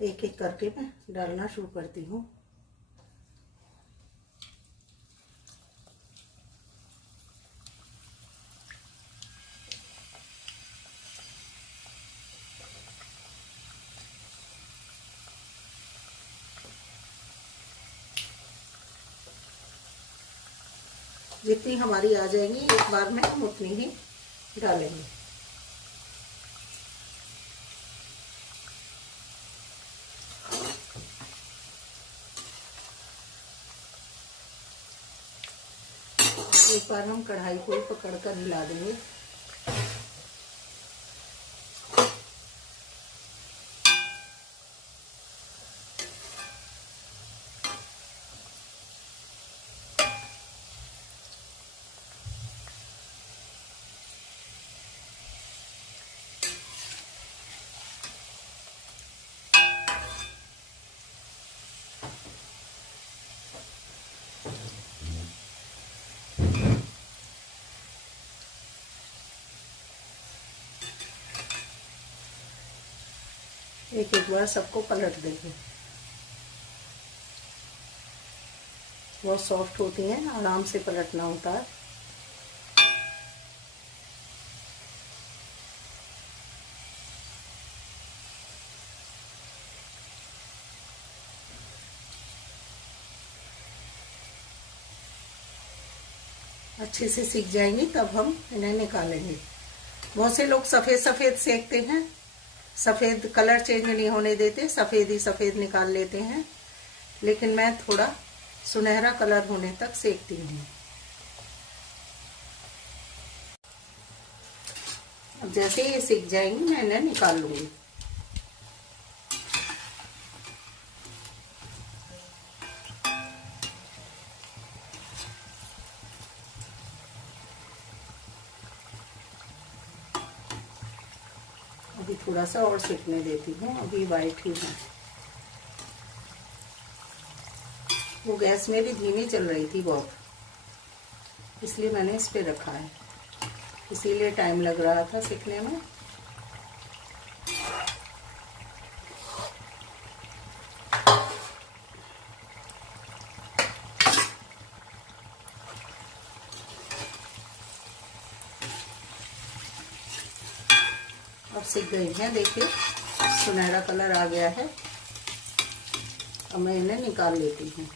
एक एक करके मैं डालना शुरू करती हूँ। जितनी हमारी आ जाएंगी एक बार में हम उतनी ही डालेंगे। एक बार हम कढ़ाई को पकड़ कर हिला देंगे। एक एक बार सबको पलट देंगे। बहुत सॉफ्ट होती हैं, आराम से पलटना होता है। अच्छे से सीख जाएंगी तब हम इन्हें निकालेंगे। बहुत से लोग सफ़ेद सफ़ेद सेकते हैं, सफ़ेद कलर चेंज नहीं होने देते, सफ़ेद ही सफ़ेद निकाल लेते हैं, लेकिन मैं थोड़ा सुनहरा कलर होने तक सेकती हूँ। अब जैसे ये सीख जाएंगी मैं इन्हें निकाल लूँगी। अभी थोड़ा सा और सेकने देती हूँ, अभी वाइट ही है। वो गैस में भी धीमी चल रही थी बहुत, इसलिए मैंने इस पे रखा है, इसीलिए टाइम लग रहा था सेकने में। अब सीख गई हैं, देखिए सुनहरा कलर आ गया है। अब मैं इन्हें निकाल लेती हूँ।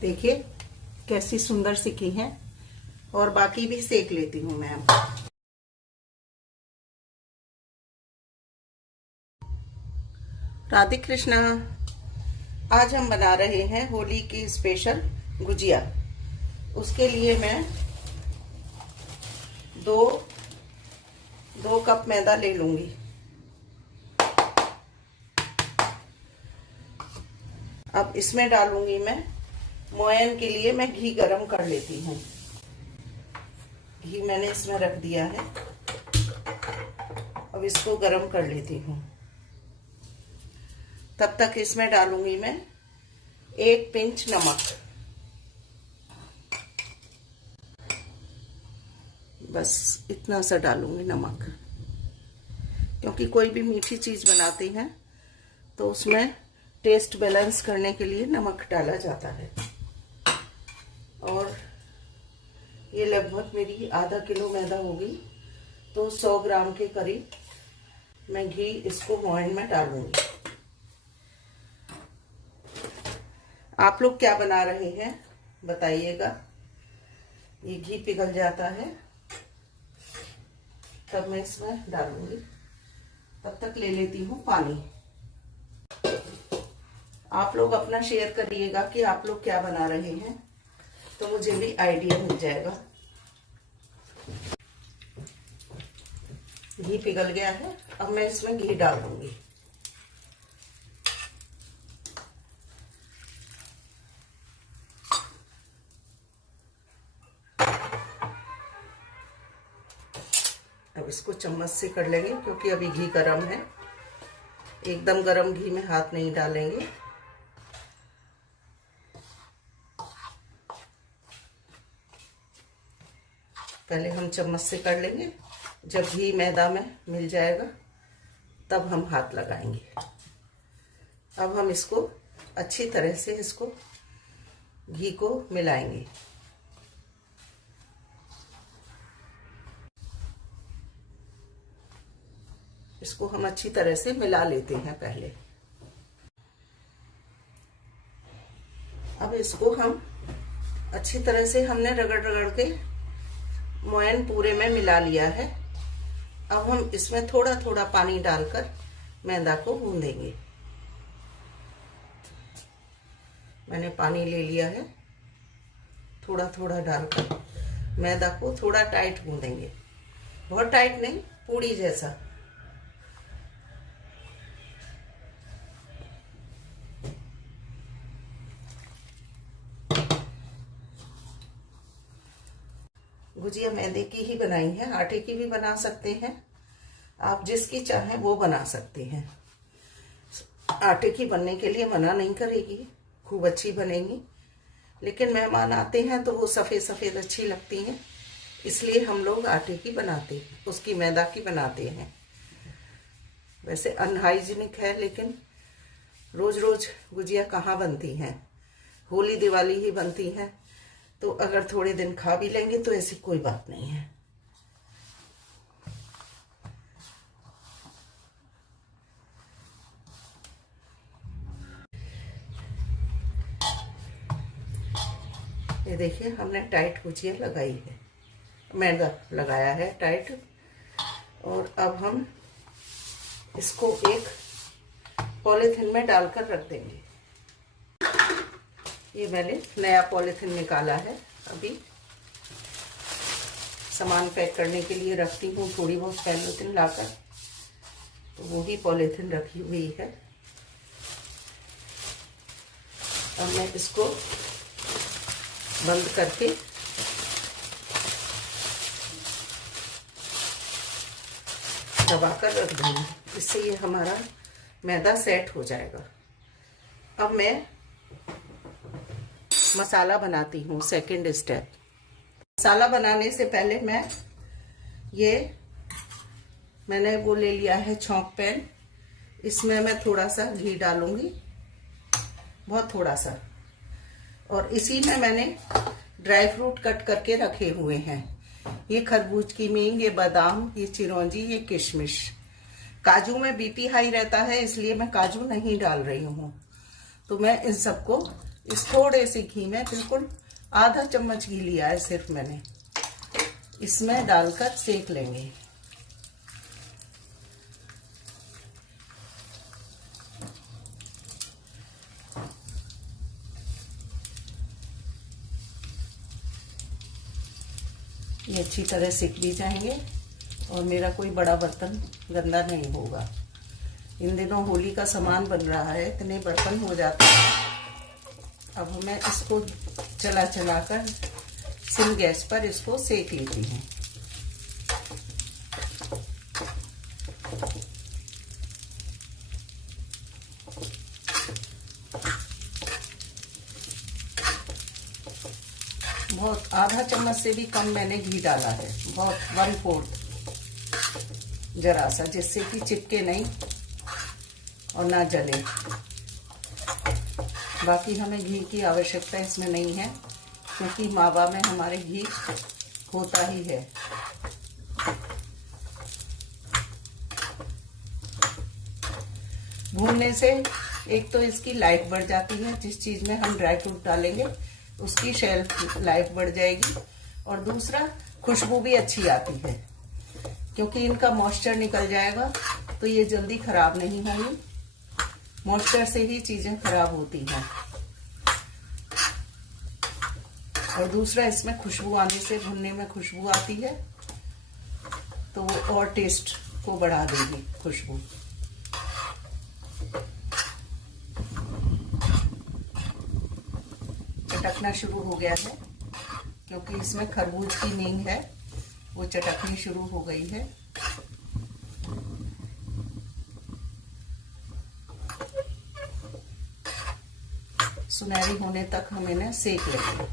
देखिए कैसी सुंदर सिकी हैं, और बाकी भी सेक लेती हूँ मैं। राधे कृष्णा। आज हम बना रहे हैं होली की स्पेशल गुजिया। उसके लिए मैं दो कप मैदा ले लूंगी। अब इसमें डालूंगी मैं मोयन के लिए, मैं घी गरम कर लेती हूँ। घी मैंने इसमें रख दिया है, अब इसको गरम कर लेती हूँ। तब तक इसमें डालूंगी मैं 1 पिंच नमक, बस इतना सा डालूंगी नमक, क्योंकि कोई भी मीठी चीज बनाते हैं तो उसमें टेस्ट बैलेंस करने के लिए नमक डाला जाता है। और ये लगभग मेरी आधा किलो मैदा होगी, तो 100 ग्राम के करीब मैं घी इसको मोयन में डालूंगी। आप लोग क्या बना रहे हैं बताइएगा। ये घी पिघल जाता है तब मैं इसमें डालूंगी। तब तक ले लेती हूँ पानी। आप लोग अपना शेयर करिएगा कि आप लोग क्या बना रहे हैं, तो मुझे भी आइडिया मिल जाएगा। घी पिघल गया है, अब मैं इसमें घी डाल दूंगी। अब इसको चम्मच से कर लेंगे, क्योंकि अभी घी गरम है। एकदम गरम घी में हाथ नहीं डालेंगे। पहले हम चम्मच से कर लेंगे, जब घी मैदा में मिल जाएगा तब हम हाथ लगाएंगे। अब हम इसको अच्छी तरह से इसको घी को मिलाएंगे। इसको हम अच्छी तरह से मिला लेते हैं पहले। अब इसको हम अच्छी तरह से हमने रगड़ रगड़ के मोयन पूरे में मिला लिया है। अब हम इसमें थोड़ा थोड़ा पानी डालकर मैदा को गूंदेंगे। मैंने पानी ले लिया है, थोड़ा थोड़ा डालकर मैदा को थोड़ा टाइट गूंदेंगे, बहुत टाइट नहीं, पूड़ी जैसा। गुजिया मैदे की ही बनाई है, आटे की भी बना सकते हैं, आप जिसकी चाहें वो बना सकते हैं। आटे की बनने के लिए मना नहीं करेगी, खूब अच्छी बनेगी, लेकिन मेहमान आते हैं तो वो सफ़ेद सफ़ेद अच्छी लगती हैं, इसलिए हम लोग आटे की बनाते हैं, उसकी मैदा की बनाते हैं। वैसे अनहाइजीनिक है, लेकिन रोज़ रोज़ गुजिया कहाँ बनती हैं, होली दिवाली ही बनती हैं, तो अगर थोड़े दिन खा भी लेंगे तो ऐसी कोई बात नहीं है। ये देखिए हमने टाइट गुजिया लगाई है, मैदा लगाया है टाइट। और अब हम इसको एक पॉलीथिन में डालकर रख देंगे। ये मैंने नया पॉलीथिन निकाला है, अभी सामान पैक करने के लिए रखती हूँ, थोड़ी बहुत पॉलीथिन लाकर, तो वो ही पॉलीथिन रखी हुई है। अब मैं इसको बंद करके दबाकर रख दूँगी, इससे ये हमारा मैदा सेट हो जाएगा। अब मैं मसाला बनाती हूँ, सेकंड स्टेप। मसाला बनाने से पहले मैंने वो ले लिया है छौंक पैन, इसमें मैं थोड़ा सा घी डालूंगी, बहुत थोड़ा सा, और इसी में मैंने ड्राई फ्रूट कट करके रखे हुए हैं। ये खरबूज की मींग, ये बादाम, ये चिरौंजी, ये किशमिश। काजू में बीपी हाई रहता है, इसलिए मैं काजू नहीं डाल रही हूँ। तो मैं इन सबको इस थोड़े से घी में, बिल्कुल आधा चम्मच घी लिया है सिर्फ मैंने, इसमें डालकर सेक लेंगे। ये अच्छी तरह सिक भी जाएंगे और मेरा कोई बड़ा बर्तन गंदा नहीं होगा। इन दिनों होली का सामान बन रहा है, इतने बर्तन हो जाते हैं। अब मैं इसको चला चलाकर सिम गैस पर इसको सेक लेती हूँ। बहुत, आधा चम्मच से भी कम मैंने घी डाला है, बहुत, 1/4, जरा सा, जिससे कि चिपके नहीं और ना जले। बाकी हमें घी की आवश्यकता इसमें नहीं है, क्योंकि मावा में हमारे घी होता ही है। भूनने से एक तो इसकी लाइफ बढ़ जाती है, जिस चीज़ में हम ड्राई फ्रूट डालेंगे उसकी शेल्फ लाइफ बढ़ जाएगी, और दूसरा खुशबू भी अच्छी आती है, क्योंकि इनका मॉइस्चर निकल जाएगा तो ये जल्दी खराब नहीं होंगी। मॉइस्चर से ही चीज़ें खराब होती हैं। और दूसरा, इसमें खुशबू आने से, भुनने में खुशबू आती है, तो वो और टेस्ट को बढ़ा देगी खुशबू। चटकना शुरू हो गया है, क्योंकि इसमें खरबूज की मींग है, वो चटकनी शुरू हो गई है। सुनहरी होने तक हम इन्हें सेक लेंगे।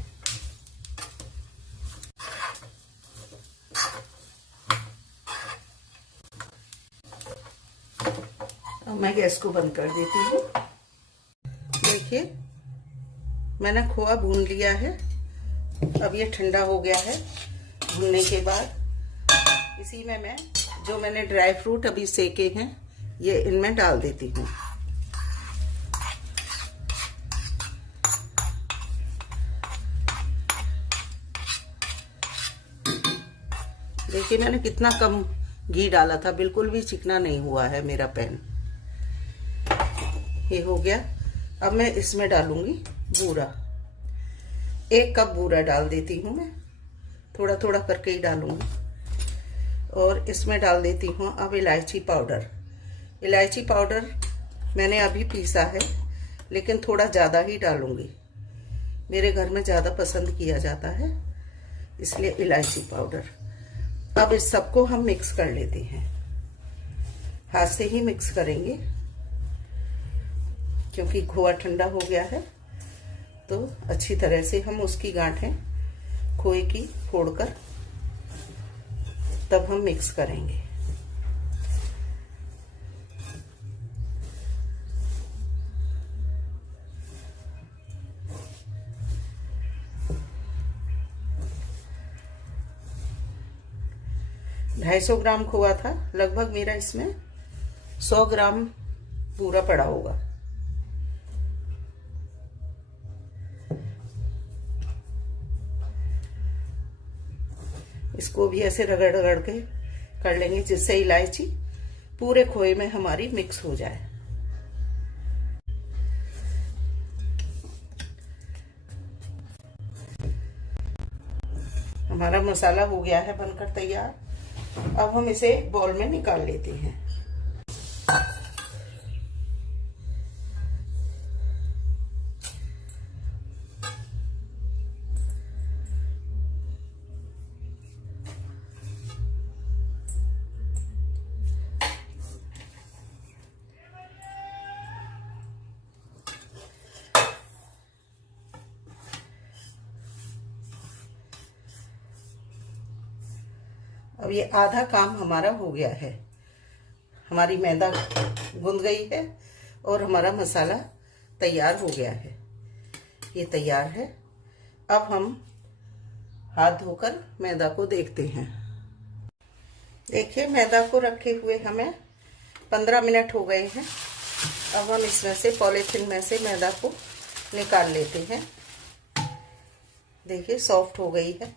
अब मैं गैस को बंद कर देती हूँ। देखिए मैंने खोआ भून लिया है, अब ये ठंडा हो गया है। भूनने के बाद इसी में मैं जो मैंने ड्राई फ्रूट अभी सेके हैं ये इनमें डाल देती हूँ। देखिए मैंने कितना कम घी डाला था, बिल्कुल भी चिकना नहीं हुआ है मेरा पैन। ये हो गया। अब मैं इसमें डालूंगी बूरा। 1 कप बूरा डाल देती हूँ मैं, थोड़ा थोड़ा करके ही डालूंगी। और इसमें डाल देती हूँ अब इलायची पाउडर। इलायची पाउडर मैंने अभी पीसा है, लेकिन थोड़ा ज़्यादा ही डालूंगी। मेरे घर में ज़्यादा पसंद किया जाता है, इसलिए इलायची पाउडर। अब इस सबको हम मिक्स कर लेते हैं, हाथ से ही मिक्स करेंगे क्योंकि खोआ ठंडा हो गया है। तो अच्छी तरह से हम उसकी गांठें खोए की फोड़कर तब हम मिक्स करेंगे। ढाई 250 ग्राम खोआ था लगभग मेरा, इसमें 100 ग्राम पूरा पड़ा होगा। इसको भी ऐसे रगड़ रगड़ के कर लेंगे जिससे इलायची पूरे खोए में हमारी मिक्स हो जाए। हमारा मसाला हो गया है बनकर तैयार। अब हम इसे बॉल में निकाल लेते हैं। अब ये आधा काम हमारा हो गया है। हमारी मैदा गूंद गई है और हमारा मसाला तैयार हो गया है। ये तैयार है। अब हम हाथ धोकर मैदा को देखते हैं। देखिए मैदा को रखे हुए हमें 15 मिनट हो गए हैं। अब हम इसमें से पॉलीथिन में से मैदा को निकाल लेते हैं। देखिए सॉफ्ट हो गई है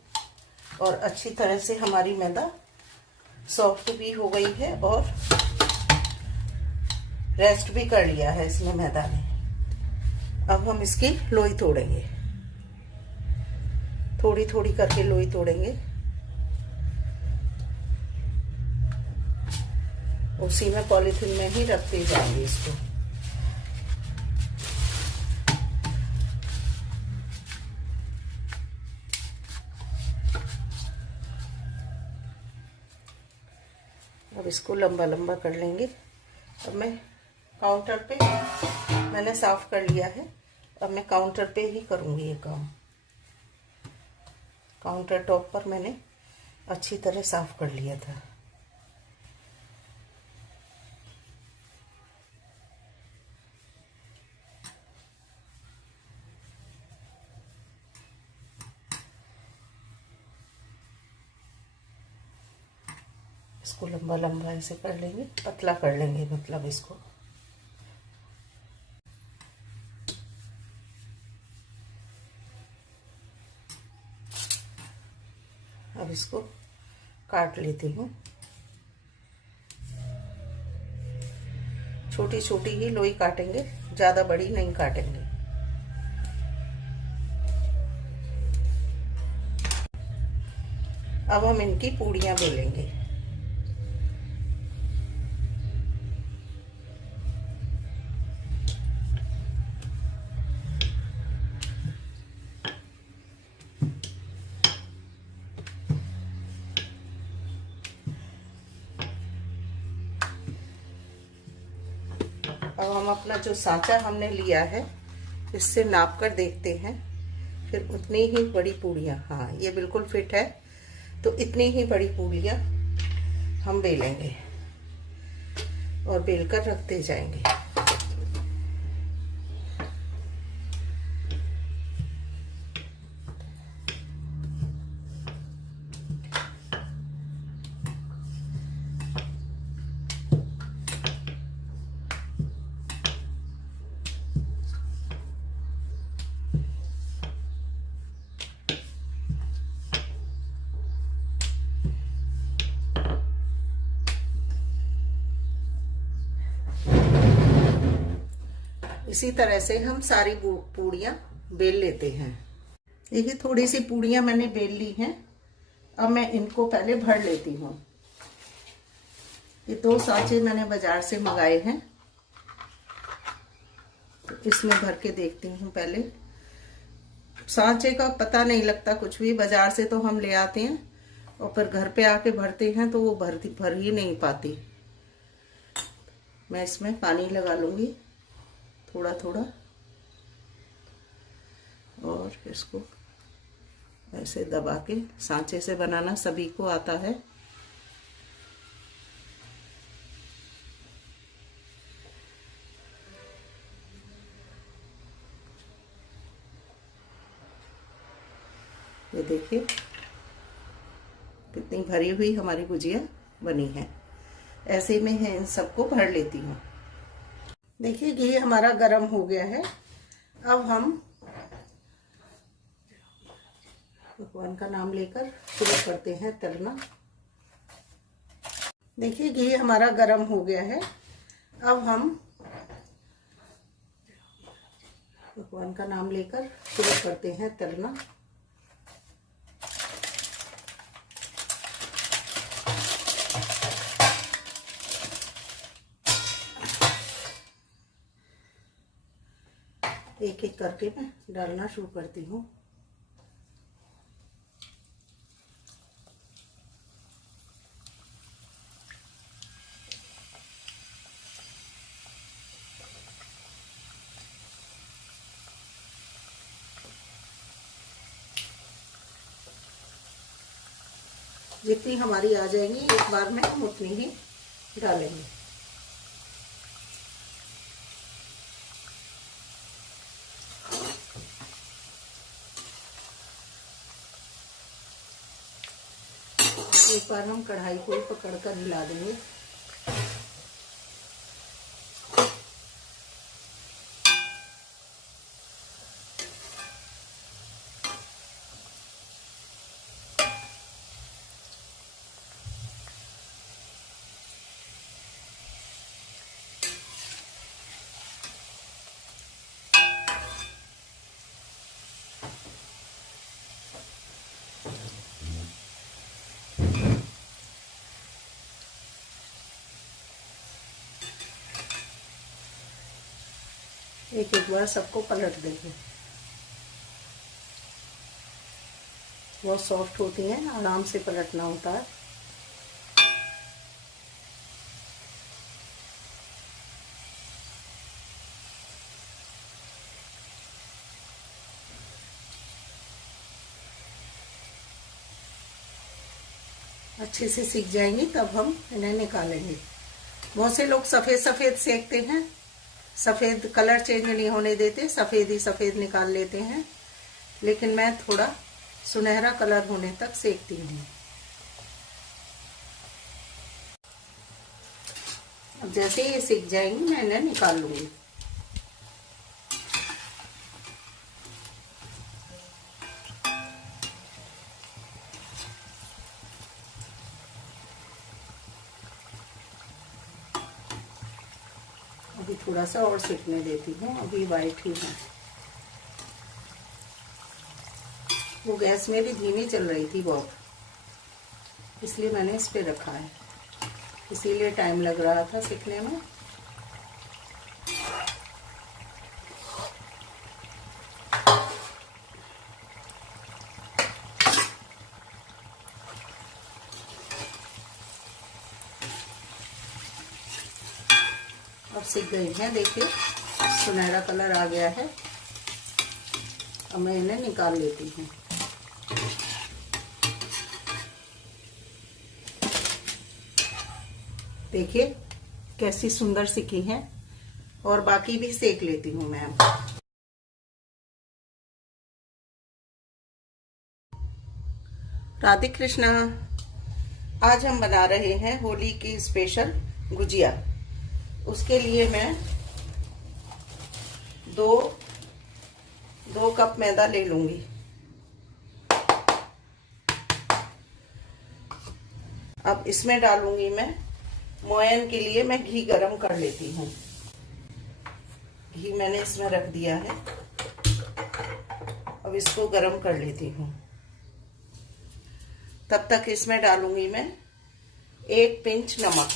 और अच्छी तरह से हमारी मैदा सॉफ्ट भी हो गई है और रेस्ट भी कर लिया है इसमें मैदा ने। अब हम इसकी लोई तोड़ेंगे, थोड़ी थोड़ी करके लोई तोड़ेंगे। उसी में पॉलीथिन में ही रखते जाएंगे इसको। अब इसको लंबा लंबा कर लेंगे। अब मैं काउंटर पे मैंने साफ कर लिया है। अब मैं काउंटर पे ही करूँगी ये काम। काउंटर टॉप पर मैंने अच्छी तरह साफ कर लिया था। इसको लंबा लंबा ऐसे कर लेंगे, पतला कर लेंगे मतलब इसको। अब इसको काट लेती हूँ। छोटी छोटी ही लोई काटेंगे, ज्यादा बड़ी नहीं काटेंगे। अब हम इनकी पूड़ियाँ बेलेंगे। अब हम अपना जो सांचा हमने लिया है इससे नाप कर देखते हैं, फिर उतनी ही बड़ी पूड़ियाँ, हाँ ये बिल्कुल फिट है, तो इतनी ही बड़ी पूड़ियाँ हम बेलेंगे और बेलकर रखते जाएंगे। इसी तरह से हम सारी पूड़ियाँ बेल लेते हैं। देखिए थोड़ी सी पूड़ियाँ मैंने बेल ली हैं। अब मैं इनको पहले भर लेती हूँ। ये 2 सांचे मैंने बाजार से मंगाए हैं, तो इसमें भर के देखती हूँ। पहले सांचे का पता नहीं लगता कुछ भी, बाजार से तो हम ले आते हैं और फिर घर पे आके भरते हैं तो वो भर ही नहीं पाती। मैं इसमें पानी लगा लूँगी थोड़ा थोड़ा और इसको ऐसे दबा के, सांचे से बनाना सभी को आता है। ये देखिए कितनी भरी हुई हमारी गुजिया बनी है। ऐसे में है इन सबको भर लेती हूँ। देखिए घी हमारा गरम हो गया है। अब हम भगवान का नाम लेकर शुरू करते हैं तलना। देखिए घी हमारा गरम हो गया है। अब हम भगवान का नाम लेकर शुरू करते हैं तलना। एक एक करके मैं डालना शुरू करती हूँ। जितनी हमारी आ जाएंगी एक बार में हम उतनी ही डालेंगे। एक बार हम कढ़ाई को पकड़ कर हिला देंगे। एक एक बार सबको पलट देंगे। बहुत सॉफ्ट होती हैं, आराम से पलटना होता है। अच्छे से सीख जाएंगी तब हम इन्हें निकालेंगे। बहुत से लोग सफ़ेद सफ़ेद सेकते हैं, सफ़ेद कलर चेंज नहीं होने देते, सफ़ेद ही सफ़ेद निकाल लेते हैं, लेकिन मैं थोड़ा सुनहरा कलर होने तक सेकती हूँ। अब जैसे ये सीख जाएंगी मैं इन्हें निकाल लूँगी। अभी थोड़ा सा और सेकने देती हूँ, अभी वाइट ही है। वो गैस में भी धीमी चल रही थी बहुत, इसलिए मैंने इस पे रखा है, इसीलिए टाइम लग रहा था सेकने में। अब सीख गई है, देखिए सुनहरा कलर आ गया है। अब मैं इन्हें निकाल लेती हूँ। देखिए कैसी सुंदर सिकी हैं, और बाकी भी सेक लेती हूँ मैं। राधे कृष्णा। आज हम बना रहे हैं होली की स्पेशल गुजिया। उसके लिए मैं दो कप मैदा ले लूंगी। अब इसमें डालूंगी मैं मोयन के लिए, मैं घी गरम कर लेती हूँ। घी मैंने इसमें रख दिया है। अब इसको गरम कर लेती हूँ। तब तक इसमें डालूंगी मैं 1 पिंच नमक,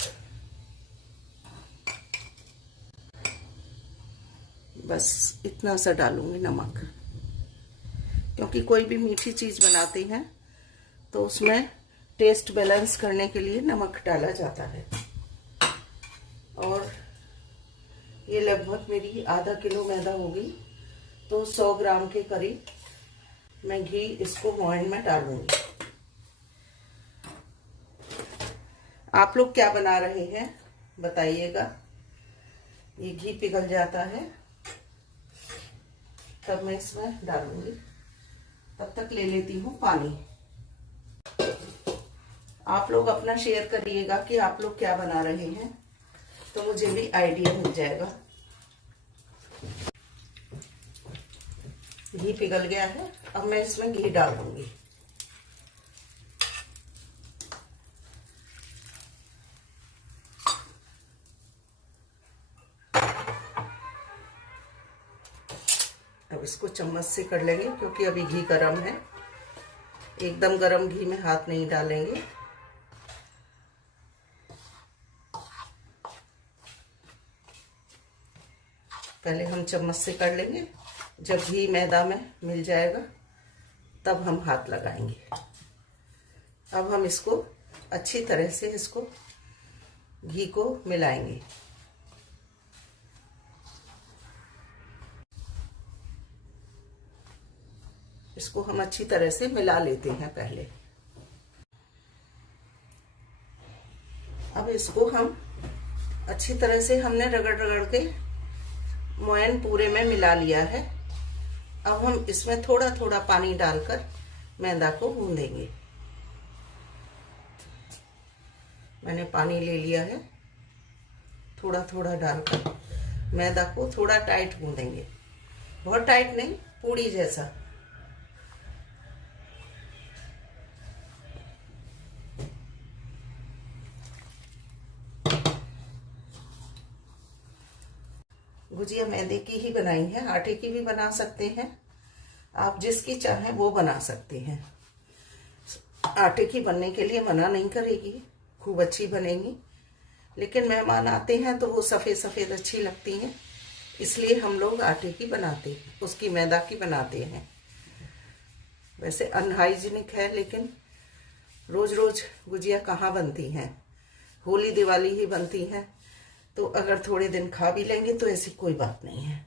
बस इतना सा डालूंगी नमक, क्योंकि कोई भी मीठी चीज बनाते हैं तो उसमें टेस्ट बैलेंस करने के लिए नमक डाला जाता है। और ये लगभग मेरी आधा किलो मैदा होगी, तो 100 ग्राम के करीब मैं घी इसको मोयन में डालूंगी। आप लोग क्या बना रहे हैं बताइएगा। ये घी पिघल जाता है तब मैं इसमें डालूंगी। तब तक ले लेती हूँ पानी। आप लोग अपना शेयर करिएगा कि आप लोग क्या बना रहे हैं, तो मुझे भी आइडिया मिल जाएगा। घी पिघल गया है, अब मैं इसमें घी डाल दूंगी। अब इसको चम्मच से कर लेंगे, क्योंकि अभी घी गरम है। एकदम गरम घी में हाथ नहीं डालेंगे। पहले हम चम्मच से कर लेंगे, जब घी मैदा में मिल जाएगा तब हम हाथ लगाएंगे। अब हम इसको अच्छी तरह से इसको घी को मिलाएंगे। इसको हम अच्छी तरह से मिला लेते हैं पहले। अब इसको हम अच्छी तरह से हमने रगड़ रगड़ के मोयन पूरे में मिला लिया है। अब हम इसमें थोड़ा थोड़ा पानी डालकर मैदा को गूंदेंगे। मैंने पानी ले लिया है, थोड़ा थोड़ा डालकर मैदा को थोड़ा टाइट गूंदेंगे। बहुत टाइट नहीं, पूड़ी जैसा। गुजिया मैदे की ही बनाई है, आटे की भी बना सकते हैं। आप जिसकी चाहें वो बना सकते हैं। आटे की बनने के लिए मना नहीं करेगी, खूब अच्छी बनेगी। लेकिन मेहमान आते हैं तो वो सफ़ेद सफ़ेद अच्छी लगती हैं, इसलिए हम लोग आटे की बनाते हैं, उसकी मैदा की बनाते हैं। वैसे अनहाइजीनिक है, लेकिन रोज़ रोज़ गुजिया कहाँ बनती हैं। होली दिवाली ही बनती हैं, तो अगर थोड़े दिन खा भी लेंगे तो ऐसी कोई बात नहीं है।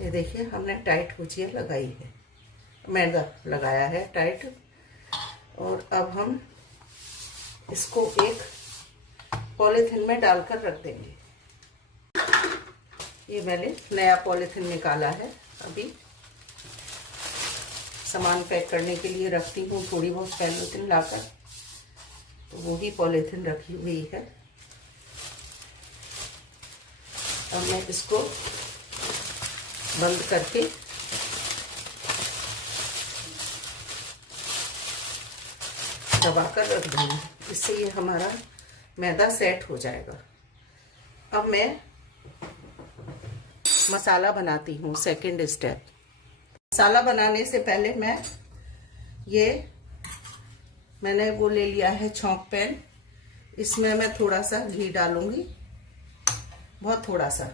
ये देखिए, हमने टाइट गुजिया लगाई है, मैदा लगाया है टाइट। और अब हम इसको एक पॉलीथिन में डालकर रख देंगे। ये मैंने नया पॉलीथिन निकाला है। अभी सामान पैक करने के लिए रखती हूँ थोड़ी बहुत पॉलीथिन लाकर, तो वो ही पॉलीथिन रखी हुई है। अब मैं इसको बंद करके दबाकर रख दूँगी, इससे ये हमारा मैदा सेट हो जाएगा। अब मैं मसाला बनाती हूँ, सेकंड स्टेप। मसाला बनाने से पहले मैंने वो ले लिया है छौंक पैन। इसमें मैं थोड़ा सा घी डालूंगी, बहुत थोड़ा सा।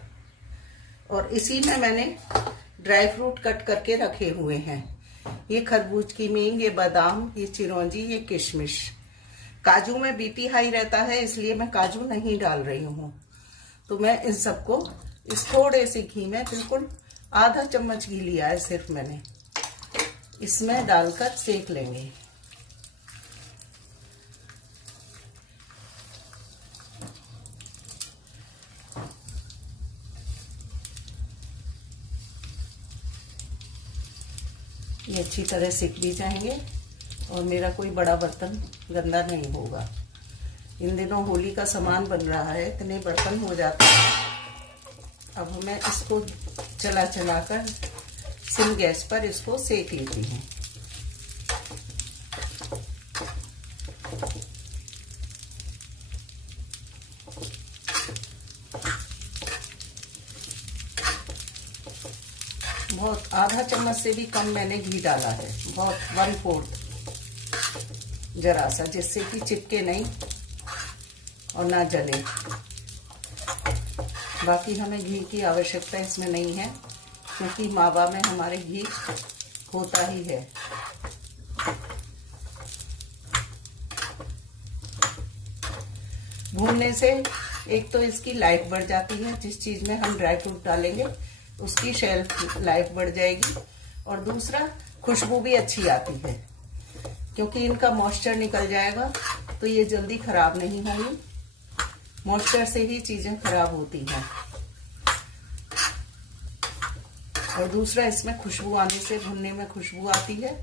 और इसी में मैंने ड्राई फ्रूट कट करके रखे हुए हैं। ये खरबूज की मींग, ये बादाम, ये चिरौंजी, ये किशमिश। काजू में बीपी हाई रहता है, इसलिए मैं काजू नहीं डाल रही हूँ। तो मैं इन सबको इस थोड़े से घी में, बिल्कुल आधा चम्मच घी लिया है सिर्फ मैंने, इसमें डालकर सेक लेंगे। ये अच्छी तरह सिक भी जाएंगे और मेरा कोई बड़ा बर्तन गंदा नहीं होगा। इन दिनों होली का सामान बन रहा है, इतने बर्तन हो जाते हैं। अब मैं इसको चला चला कर सिम गैस पर इसको सेक लेती हूँ। बहुत आधा चम्मच से भी कम मैंने घी डाला है, बहुत 1/4 जरा सा, जिससे कि चिपके नहीं और ना जले। बाकी हमें घी की आवश्यकता इसमें नहीं है, क्योंकि मावा में हमारे घी होता ही है। भूनने से एक तो इसकी लाइफ बढ़ जाती है, जिस चीज में हम ड्राई फ्रूट डालेंगे उसकी शेल्फ लाइफ बढ़ जाएगी, और दूसरा खुशबू भी अच्छी आती है, क्योंकि इनका मॉइस्चर निकल जाएगा तो ये जल्दी खराब नहीं होंगी। मॉइस्चर से ही चीजें खराब होती हैं। और दूसरा इसमें खुशबू आने से, भुनने में खुशबू आती है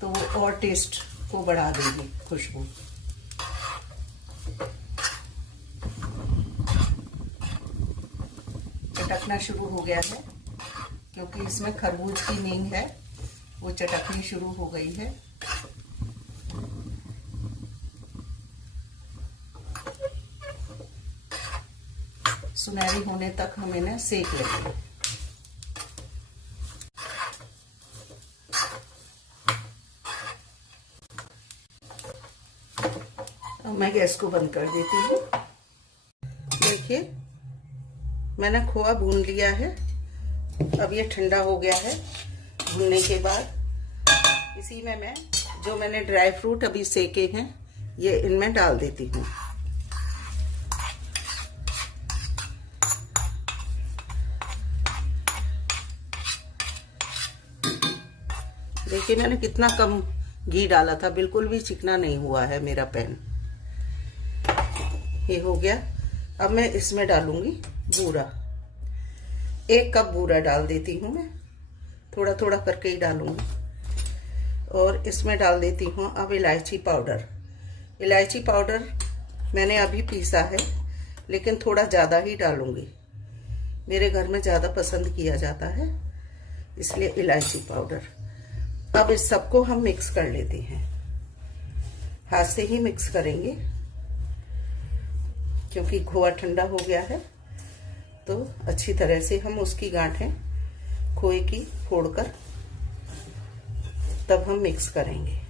तो वो और टेस्ट को बढ़ा देगी खुशबू। चटकना शुरू हो गया है, क्योंकि इसमें खरबूज की मींग है, वो चटकनी शुरू हो गई है। सुनहरी होने तक हम इन्हें सेक लेंगे। अब मैं गैस को बंद कर देती हूँ। देखिए, मैंने खोआ भून लिया है। अब ये ठंडा हो गया है। भूनने के बाद इसी में मैं जो मैंने ड्राई फ्रूट अभी सेके हैं ये इनमें डाल देती हूँ। देखिए, मैंने कितना कम घी डाला था, बिल्कुल भी चिकना नहीं हुआ है मेरा पैन। ये हो गया। अब मैं इसमें डालूंगी बूरा। 1 कप बूरा डाल देती हूँ मैं, थोड़ा थोड़ा करके ही डालूंगी। और इसमें डाल देती हूँ अब इलायची पाउडर। इलायची पाउडर मैंने अभी पीसा है, लेकिन थोड़ा ज़्यादा ही डालूंगी। मेरे घर में ज़्यादा पसंद किया जाता है, इसलिए इलायची पाउडर। अब इस सबको हम मिक्स कर लेते हैं। हाथ से ही मिक्स करेंगे, क्योंकि खोआ ठंडा हो गया है, तो अच्छी तरह से हम उसकी गांठें खोए की फोड़कर तब हम मिक्स करेंगे।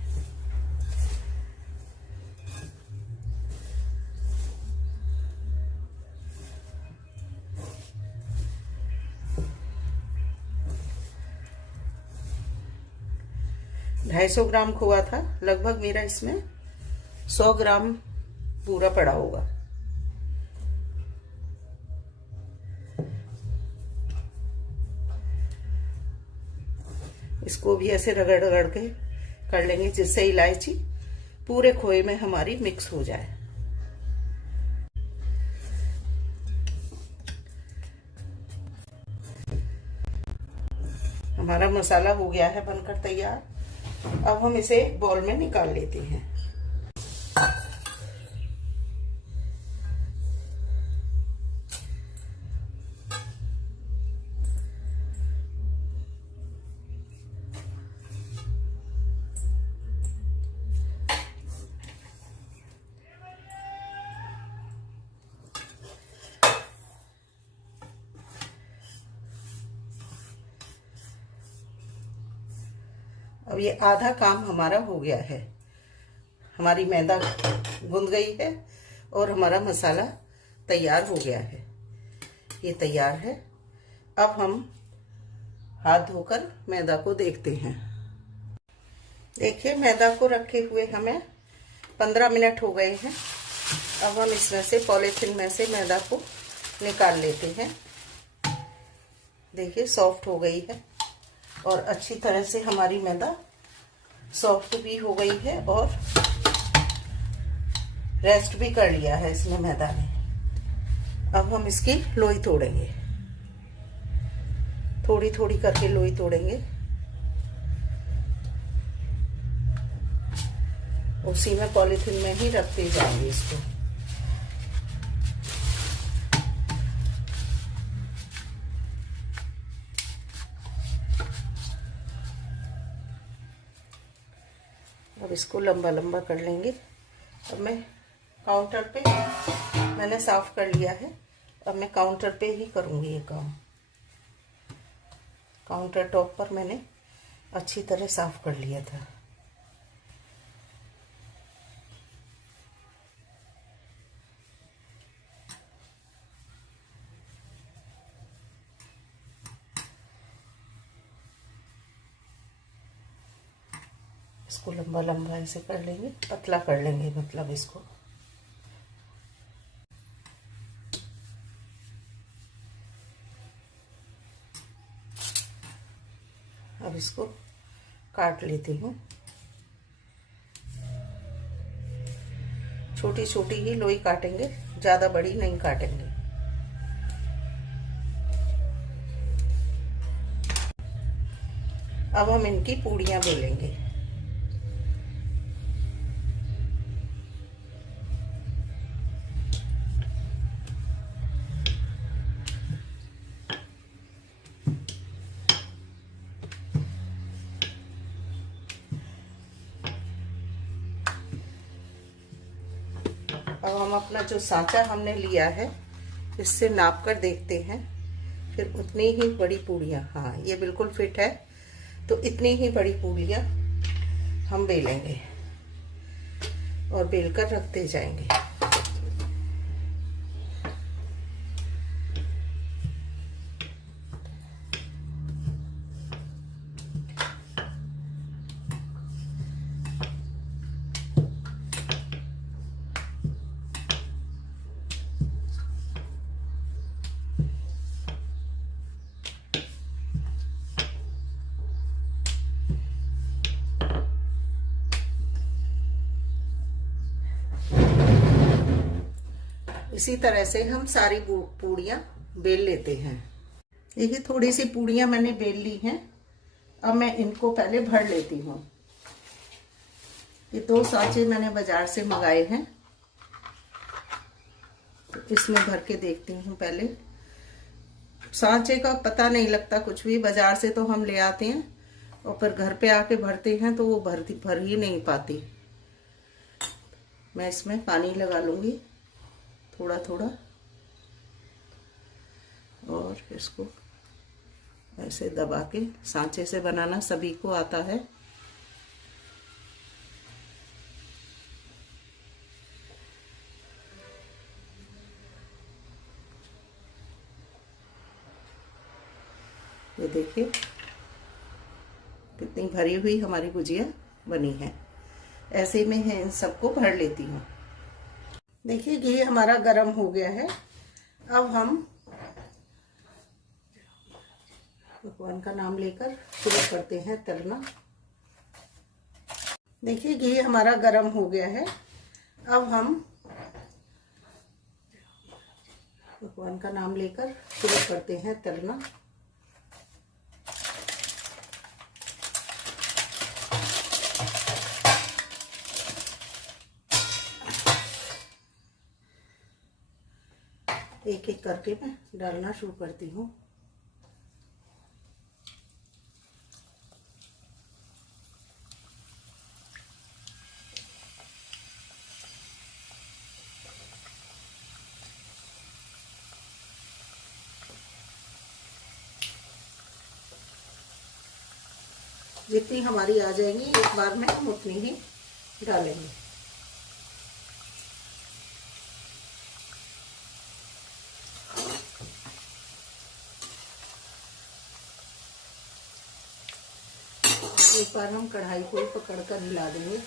ढाई 250 ग्राम खोआ था लगभग मेरा, इसमें 100 ग्राम पूरा पड़ा होगा। इसको भी ऐसे रगड़ रगड़ के कर लेंगे, जिससे इलायची पूरे खोए में हमारी मिक्स हो जाए। हमारा मसाला हो गया है बनकर तैयार। अब हम इसे बॉल में निकाल लेते हैं। अब ये आधा काम हमारा हो गया है। हमारी मैदा गूंद गई है और हमारा मसाला तैयार हो गया है। ये तैयार है। अब हम हाथ धोकर मैदा को देखते हैं। देखिए, मैदा को रखे हुए हमें 15 मिनट हो गए हैं। अब हम इसमें से, पॉलीथिन में से मैदा को निकाल लेते हैं। देखिए, सॉफ्ट हो गई है और अच्छी तरह से हमारी मैदा सॉफ्ट भी हो गई है और रेस्ट भी कर लिया है इसने मैदा ने। अब हम इसकी लोई तोड़ेंगे, थोड़ी थोड़ी करके लोई तोड़ेंगे। उसी में पॉलीथिन में ही रखते जाएंगे इसको। अब इसको लंबा लंबा कर लेंगे। अब मैं काउंटर पे मैंने साफ कर लिया है, अब मैं काउंटर पे ही करूँगी ये काम। काउंटर टॉप पर मैंने अच्छी तरह साफ कर लिया था। इसको लंबा लंबा ऐसे कर लेंगे, पतला कर लेंगे मतलब इसको। अब इसको काट लेती हूँ। छोटी छोटी ही लोई काटेंगे, ज़्यादा बड़ी नहीं काटेंगे। अब हम इनकी पूड़ियाँ बेलेंगे। अब हम अपना जो सांचा हमने लिया है इससे नाप कर देखते हैं, फिर उतनी ही बड़ी पूड़ियाँ, हाँ ये बिल्कुल फिट है, तो इतनी ही बड़ी पूड़ियाँ हम बेलेंगे और बेलकर रखते जाएंगे। इसी तरह से हम सारी पूड़ियाँ बेल लेते हैं। देखिए थोड़ी सी पूड़ियाँ मैंने बेल ली हैं। अब मैं इनको पहले भर लेती हूँ। ये 2 सांचे मैंने बाजार से मंगाए हैं, तो इसमें भर के देखती हूँ। पहले सांचे का पता नहीं लगता कुछ भी, बाजार से तो हम ले आते हैं और फिर घर पे आके भरते हैं तो वो भर ही नहीं पाती। मैं इसमें पानी लगा लूँगी थोड़ा थोड़ा और इसको ऐसे दबा के, सांचे से बनाना सभी को आता है। ये देखिए कितनी भरी हुई हमारी गुजिया बनी है। ऐसे में है इन सबको भर लेती हूँ। देखिए घी हमारा गरम हो गया है। अब हम भगवान का नाम लेकर शुरू करते हैं तलना। देखिए घी हमारा गरम हो गया है। अब हम भगवान का नाम लेकर शुरू करते हैं तलना। एक एक करके मैं डालना शुरू करती हूँ। जितनी हमारी आ जाएंगी एक बार में हम उतनी ही डालेंगे। एक बार हम कढ़ाई को पकड़ कर हिला देंगे।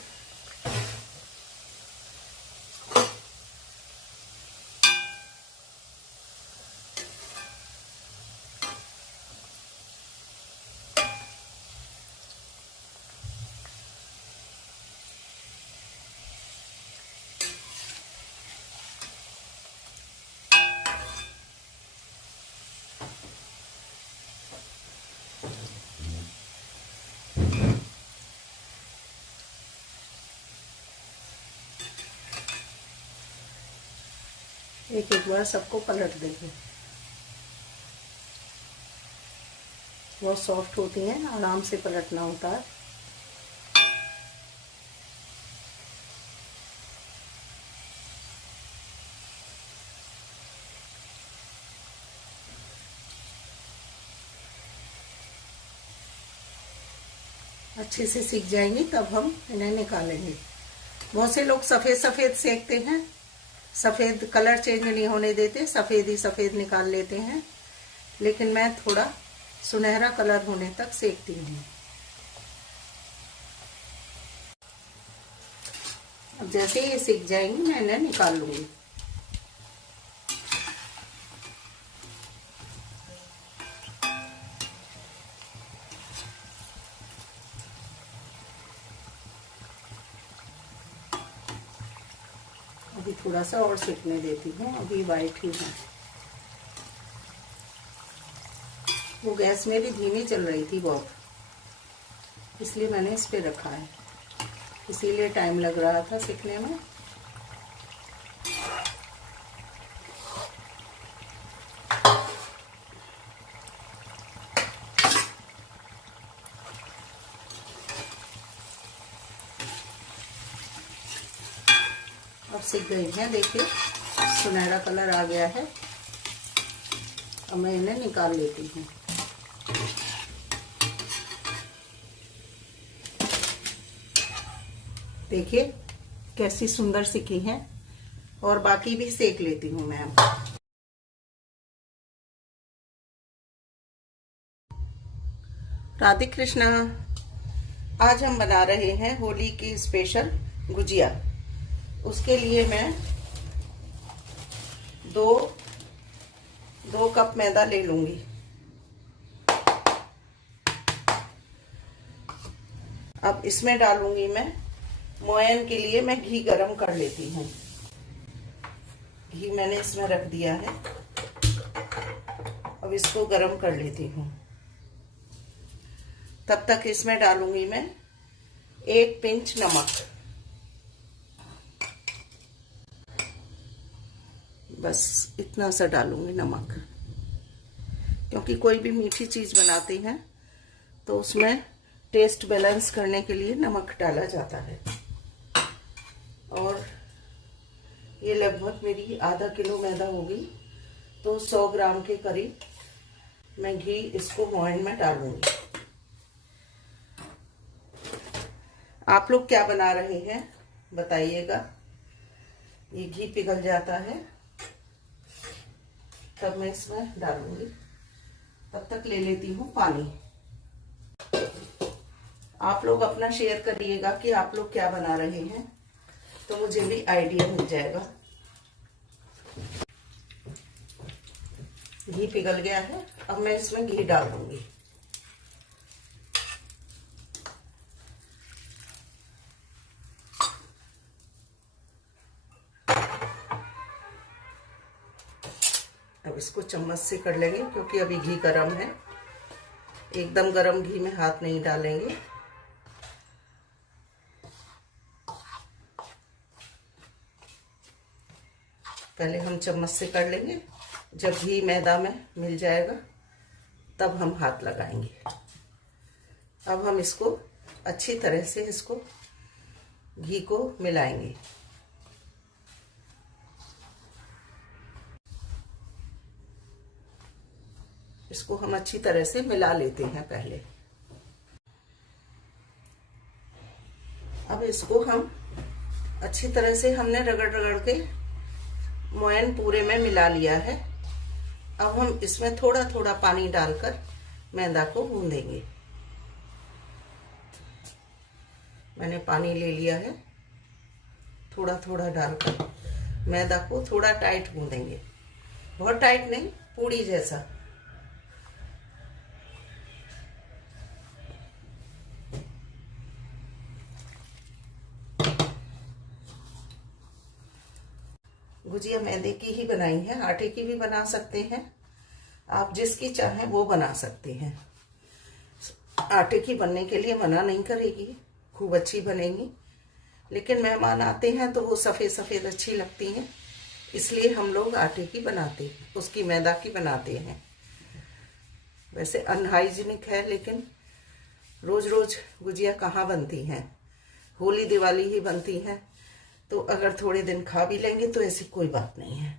एक एक बार सबको पलट देंगे। बहुत सॉफ्ट होती हैं, आराम से पलटना होता है। अच्छे से सीख जाएंगी तब हम इन्हें निकालेंगे। बहुत से लोग सफ़ेद सफ़ेद सेकते हैं, सफ़ेद कलर चेंज नहीं होने देते, सफ़ेद ही सफ़ेद निकाल लेते हैं, लेकिन मैं थोड़ा सुनहरा कलर होने तक सेकती हूँ। अब जैसे ये सीख जाएंगी मैं इन्हें निकाल लूँगी। अभी थोड़ा सा और सेकने देती हूँ, अभी वाइट ही है। वो गैस में भी धीमी चल रही थी बहुत, इसलिए मैंने इस पे रखा है, इसीलिए टाइम लग रहा था सेकने में। अब सीख गई हैं, देखिए सुनहरा कलर आ गया है। अब मैं इन्हें निकाल लेती हूँ। देखिए कैसी सुंदर सिकी हैं, और बाकी भी सेक लेती हूँ मैं। राधे कृष्णा। आज हम बना रहे हैं होली की स्पेशल गुजिया। उसके लिए मैं दो कप मैदा ले लूंगी। अब इसमें डालूंगी मैं मोयन के लिए, मैं घी गरम कर लेती हूँ। घी मैंने इसमें रख दिया है, अब इसको गरम कर लेती हूँ। तब तक इसमें डालूंगी मैं 1 पिंच नमक, बस इतना सा डालूंगी नमक, क्योंकि कोई भी मीठी चीज बनाते हैं तो उसमें टेस्ट बैलेंस करने के लिए नमक डाला जाता है। और ये लगभग मेरी आधा किलो मैदा होगी, तो 100 ग्राम के करीब मैं घी इसको मोयन में डालूंगी। आप लोग क्या बना रहे हैं बताइएगा। ये घी पिघल जाता है तब मैं इसमें डालूंगी। तब तक ले लेती हूँ पानी। आप लोग अपना शेयर करिएगा कि आप लोग क्या बना रहे हैं, तो मुझे भी आइडिया मिल जाएगा। घी पिघल गया है, अब मैं इसमें घी डाल दूंगी। अब इसको चम्मच से कर लेंगे, क्योंकि अभी घी गरम है। एकदम गरम घी में हाथ नहीं डालेंगे। पहले हम चम्मच से कर लेंगे, जब घी मैदा में मिल जाएगा तब हम हाथ लगाएंगे। अब हम इसको अच्छी तरह से इसको घी को मिलाएंगे। इसको हम अच्छी तरह से मिला लेते हैं पहले। अब इसको हम अच्छी तरह से हमने रगड़ रगड़ के मोयन पूरे में मिला लिया है। अब हम इसमें थोड़ा थोड़ा पानी डालकर मैदा को गूंदेंगे। मैंने पानी ले लिया है, थोड़ा थोड़ा डालकर मैदा को थोड़ा टाइट गूंदेंगे, बहुत टाइट नहीं, पूड़ी जैसा। गुजिया मैदे की ही बनाई है, आटे की भी बना सकते हैं, आप जिसकी चाहें वो बना सकते हैं। आटे की बनने के लिए मना नहीं करेगी, खूब अच्छी बनेगी, लेकिन मेहमान आते हैं तो वो सफ़ेद सफ़ेद अच्छी लगती हैं, इसलिए हम लोग आटे की बनाते हैं, उसकी मैदा की बनाते हैं। वैसे अनहाइजीनिक है, लेकिन रोज़ रोज़ गुजिया कहाँ बनती हैं, होली दिवाली ही बनती हैं, तो अगर थोड़े दिन खा भी लेंगे तो ऐसी कोई बात नहीं है।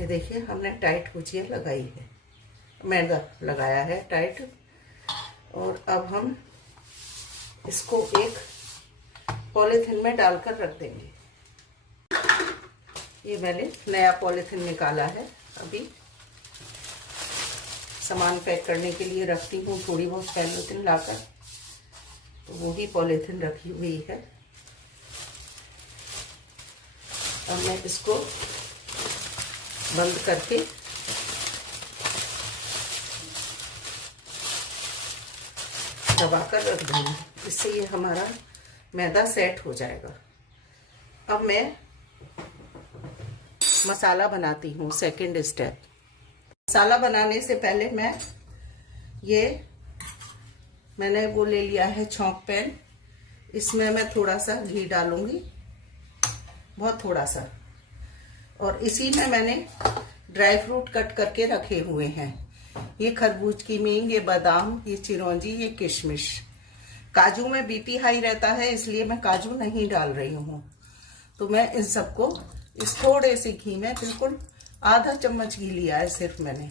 ये देखिए हमने टाइट गुजिया लगाई है, मैदा लगाया है टाइट। और अब हम इसको एक पॉलीथिन में डालकर रख देंगे। ये मैंने नया पॉलीथिन निकाला है, अभी सामान पैक करने के लिए रखती हूँ थोड़ी बहुत पॉलीथिन लाकर, तो वो ही पॉलीथिन रखी हुई है। अब मैं इसको बंद करके दबाकर रख दूँगी, इससे ये हमारा मैदा सेट हो जाएगा। अब मैं मसाला बनाती हूँ, सेकंड स्टेप। मसाला बनाने से पहले मैंने वो ले लिया है छौंक पैन। इसमें मैं थोड़ा सा घी डालूंगी, बहुत थोड़ा सा। और इसी में मैंने ड्राई फ्रूट कट करके रखे हुए हैं। ये खरबूज की मींग, ये बादाम, ये चिरौंजी, ये किशमिश। काजू में बीपी हाई रहता है, इसलिए मैं काजू नहीं डाल रही हूँ। तो मैं इन सबको इस थोड़े से घी में, बिल्कुल आधा चम्मच घी लिया है सिर्फ मैंने,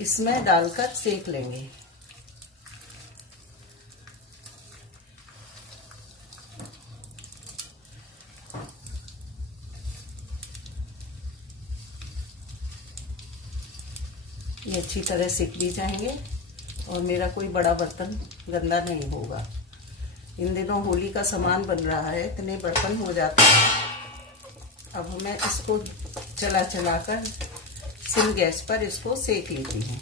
इसमें डालकर सेक लेंगे। ये अच्छी तरह सिक भी जाएंगे और मेरा कोई बड़ा बर्तन गंदा नहीं होगा। इन दिनों होली का सामान बन रहा है, इतने बर्तन हो जाते हैं। अब मैं इसको चला कर सिम गैस पर इसको सेक लेती हूँ।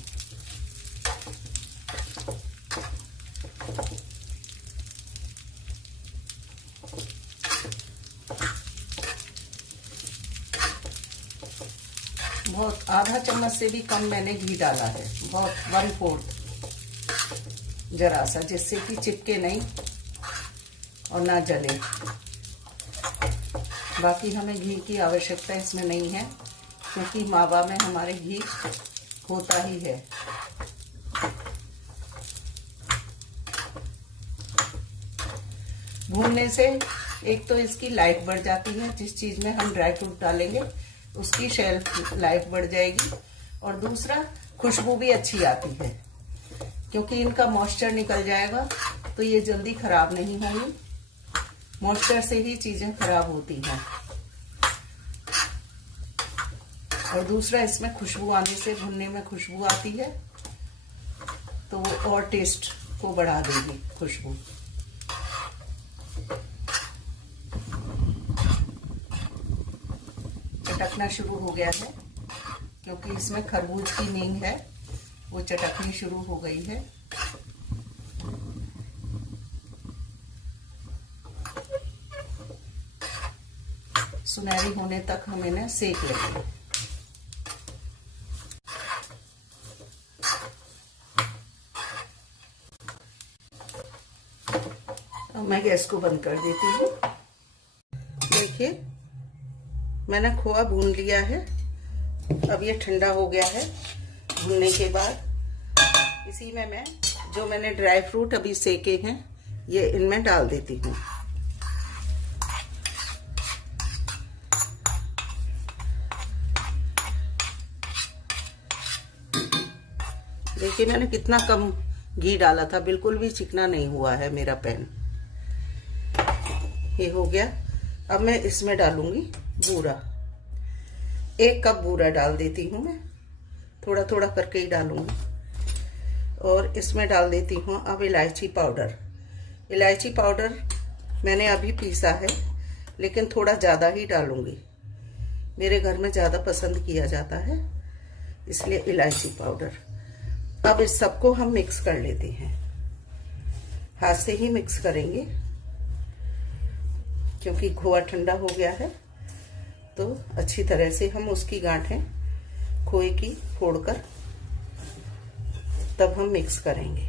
बहुत आधा चम्मच से भी कम मैंने घी डाला है, बहुत 1/4 जरा सा, जिससे कि चिपके नहीं और ना जले। बाकी हमें घी की आवश्यकता इसमें नहीं है, क्योंकि मावा में हमारे घी होता ही है। भूनने से एक तो इसकी लाइफ बढ़ जाती है, जिस चीज में हम ड्राई फ्रूट डालेंगे उसकी शेल्फ लाइफ बढ़ जाएगी, और दूसरा खुशबू भी अच्छी आती है, क्योंकि इनका मॉइस्चर निकल जाएगा तो ये जल्दी खराब नहीं होंगी। मॉइस्चर से ही चीजें खराब होती हैं। और दूसरा इसमें खुशबू आने से, भुनने में खुशबू आती है तो वो और टेस्ट को बढ़ा देगी खुशबू। चटकना शुरू हो गया है, क्योंकि इसमें खरबूज की मींग है, वो चटकनी शुरू हो गई है। सुनहरी होने तक हम इन्हें सेक लेंगे। अब मैं गैस को बंद कर देती हूँ। देखिए मैंने खोआ भून लिया है, अब ये ठंडा हो गया है। भूनने के बाद इसी में मैं जो मैंने ड्राई फ्रूट अभी सेके हैं ये इनमें डाल देती हूँ। देखिए मैंने कितना कम घी डाला था, बिल्कुल भी चिकना नहीं हुआ है मेरा पैन। ये हो गया। अब मैं इसमें डालूंगी बूरा। 1 कप बूरा डाल देती हूँ मैं, थोड़ा थोड़ा करके ही डालूंगी। और इसमें डाल देती हूँ अब इलायची पाउडर। इलायची पाउडर मैंने अभी पीसा है, लेकिन थोड़ा ज़्यादा ही डालूंगी। मेरे घर में ज़्यादा पसंद किया जाता है, इसलिए इलायची पाउडर। अब इस सबको हम मिक्स कर लेते हैं, हाथ से ही मिक्स करेंगे, क्योंकि खोआ ठंडा हो गया है। तो अच्छी तरह से हम उसकी गांठें खोए की फोड़कर तब हम मिक्स करेंगे।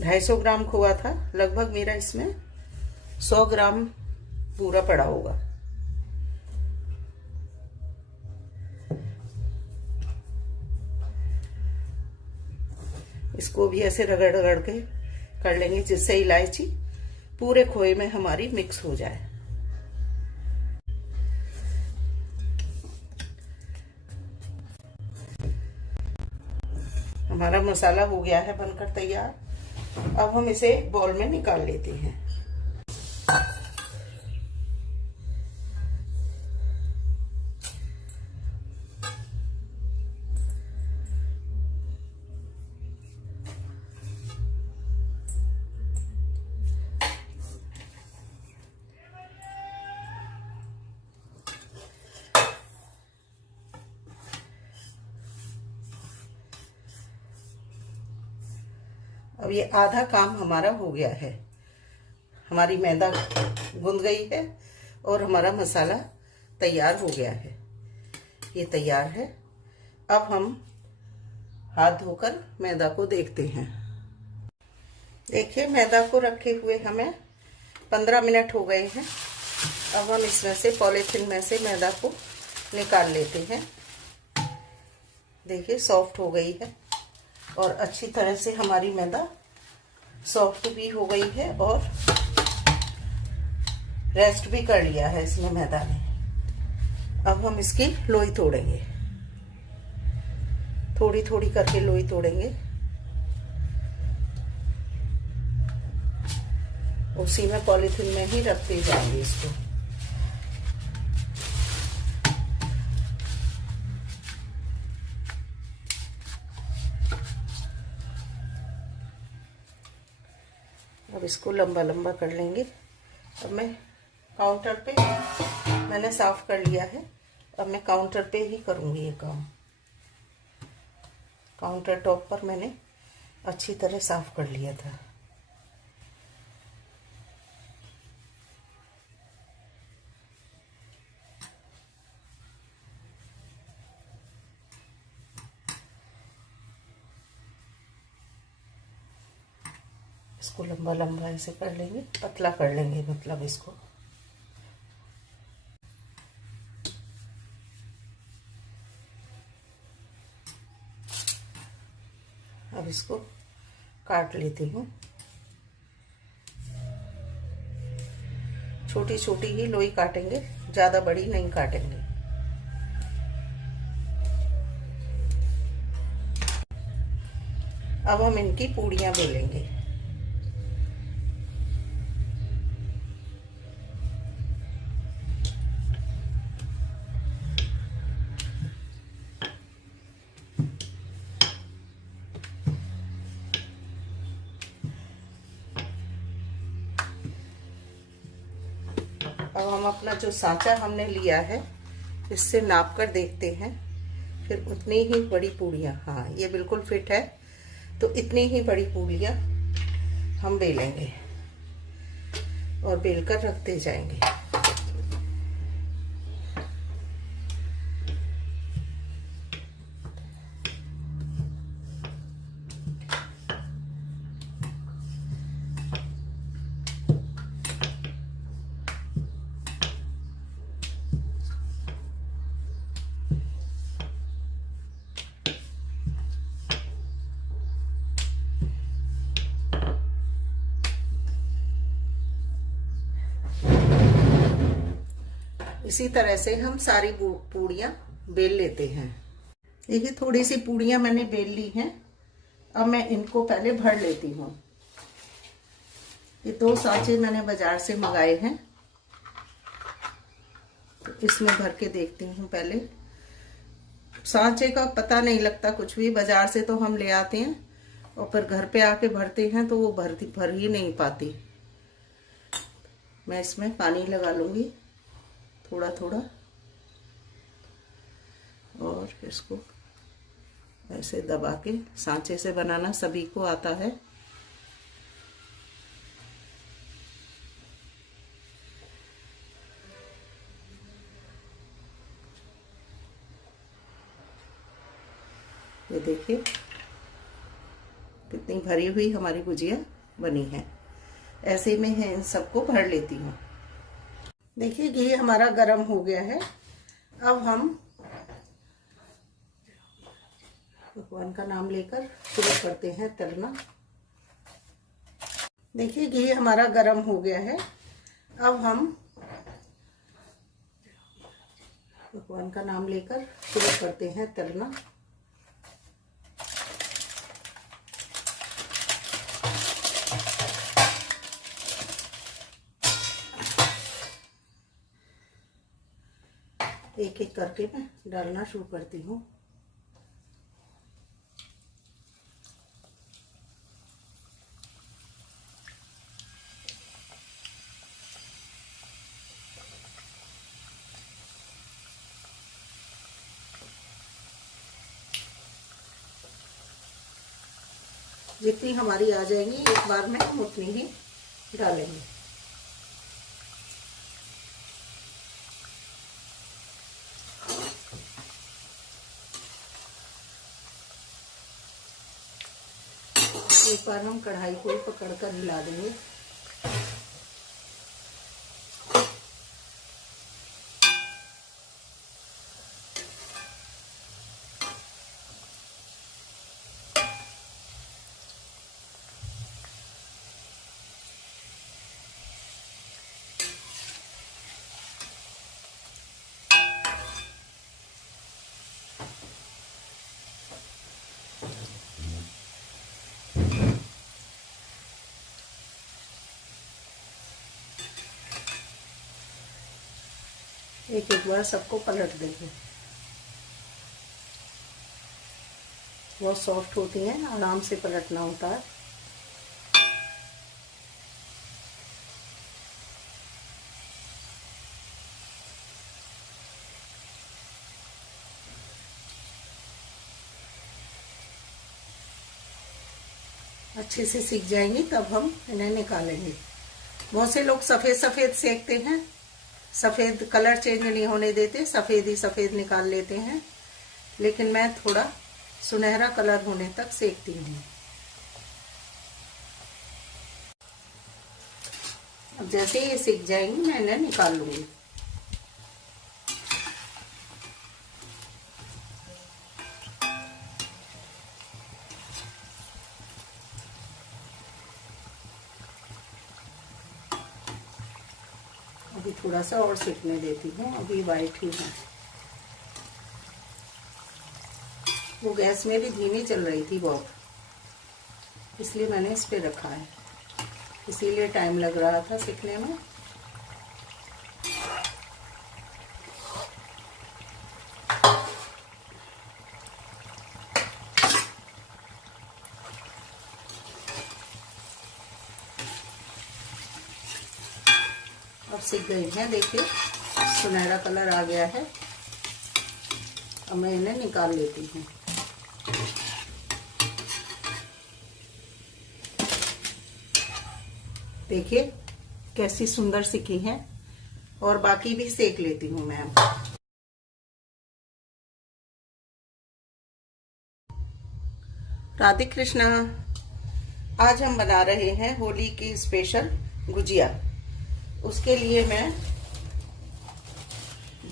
ढाई 250 ग्राम खोआ था लगभग मेरा, इसमें 100 ग्राम पूरा पड़ा होगा। इसको भी ऐसे रगड़ रगड़ के कर लेंगे जिससे इलायची पूरे खोए में हमारी मिक्स हो जाए। हमारा मसाला हो गया है बनकर तैयार। अब हम इसे बाउल में निकाल लेते हैं। अब ये आधा काम हमारा हो गया है। हमारी मैदा गूंद गई है और हमारा मसाला तैयार हो गया है। ये तैयार है। अब हम हाथ धोकर मैदा को देखते हैं। देखिए मैदा को रखे हुए हमें 15 मिनट हो गए हैं। अब हम इसमें से पॉलीथिन में से मैदा को निकाल लेते हैं। देखिए सॉफ्ट हो गई है और अच्छी तरह से हमारी मैदा सॉफ्ट भी हो गई है और रेस्ट भी कर लिया है इसमें मैदा ने। अब हम इसकी लोई तोड़ेंगे, थोड़ी थोड़ी करके लोई तोड़ेंगे। उसी में पॉलीथिन में ही रखते जाएंगे इसको। अब इसको लंबा लंबा कर लेंगे। अब मैं काउंटर पे मैंने साफ कर लिया है। अब मैं काउंटर पे ही करूँगी ये काम। काउंटर टॉप पर मैंने अच्छी तरह साफ कर लिया था। इसको लंबा लंबा ऐसे कर लेंगे, पतला कर लेंगे मतलब इसको। अब इसको काट लेती हूँ। छोटी छोटी ही लोई काटेंगे, ज्यादा बड़ी नहीं काटेंगे। अब हम इनकी पूड़ियाँ बेलेंगे। अब हम अपना जो सांचा हमने लिया है इससे नाप कर देखते हैं, फिर उतनी ही बड़ी पूड़ियाँ, हाँ ये बिल्कुल फिट है, तो इतनी ही बड़ी पूड़ियाँ हम बेलेंगे और बेलकर रखते जाएंगे। इसी तरह से हम सारी पूड़ियाँ बेल लेते हैं। देखिए थोड़ी सी पूड़ियाँ मैंने बेल ली हैं। अब मैं इनको पहले भर लेती हूँ। ये 2 सांचे मैंने बाजार से मंगाए हैं, तो इसमें भर के देखती हूँ। पहले सांचे का पता नहीं लगता कुछ भी, बाजार से तो हम ले आते हैं और फिर घर पे आके भरते हैं तो वो भर ही नहीं पाती। मैं इसमें पानी लगा लूँगी थोड़ा थोड़ा और इसको ऐसे दबा के, सांचे से बनाना सभी को आता है। ये देखिए कितनी भरी हुई हमारी गुजिया बनी है। ऐसे में है इन सबको भर लेती हूँ। देखिए घी हमारा गरम हो गया है। अब हम भगवान का नाम लेकर शुरू करते हैं तलना। देखिए घी हमारा गरम हो गया है। अब हम भगवान का नाम लेकर शुरू करते हैं तलना। एक एक करके मैं डालना शुरू करती हूँ। जितनी हमारी आ जाएंगी एक बार में हम उतनी ही डालेंगे। एक बार हम कढ़ाई को पकड़कर हिला देंगे। एक एक बार सबको पलट देंगे। बहुत सॉफ्ट होती हैं, आराम से पलटना होता है। अच्छे से सीख जाएंगी तब हम इन्हें निकालेंगे। बहुत से लोग सफ़ेद सफ़ेद सेकते हैं, सफ़ेद कलर चेंज नहीं होने देते, सफ़ेद ही सफ़ेद निकाल लेते हैं, लेकिन मैं थोड़ा सुनहरा कलर होने तक सेकती हूँ। अब जैसे ये सीख जाएंगी मैं इन्हें निकाल लूँगी। अभी थोड़ा सा और सेकने देती हूँ, अभी वाइट ही है। वो गैस में भी धीमी चल रही थी बहुत, इसलिए मैंने इस पे रखा है, इसीलिए टाइम लग रहा था सेकने में। अब सीख गई है, देखिए सुनहरा कलर आ गया है। अब मैं इन्हें निकाल लेती हूँ। देखिए कैसी सुंदर सिकी हैं, और बाकी भी सेक लेती हूँ मैं। राधे कृष्णा। आज हम बना रहे हैं होली की स्पेशल गुजिया। उसके लिए मैं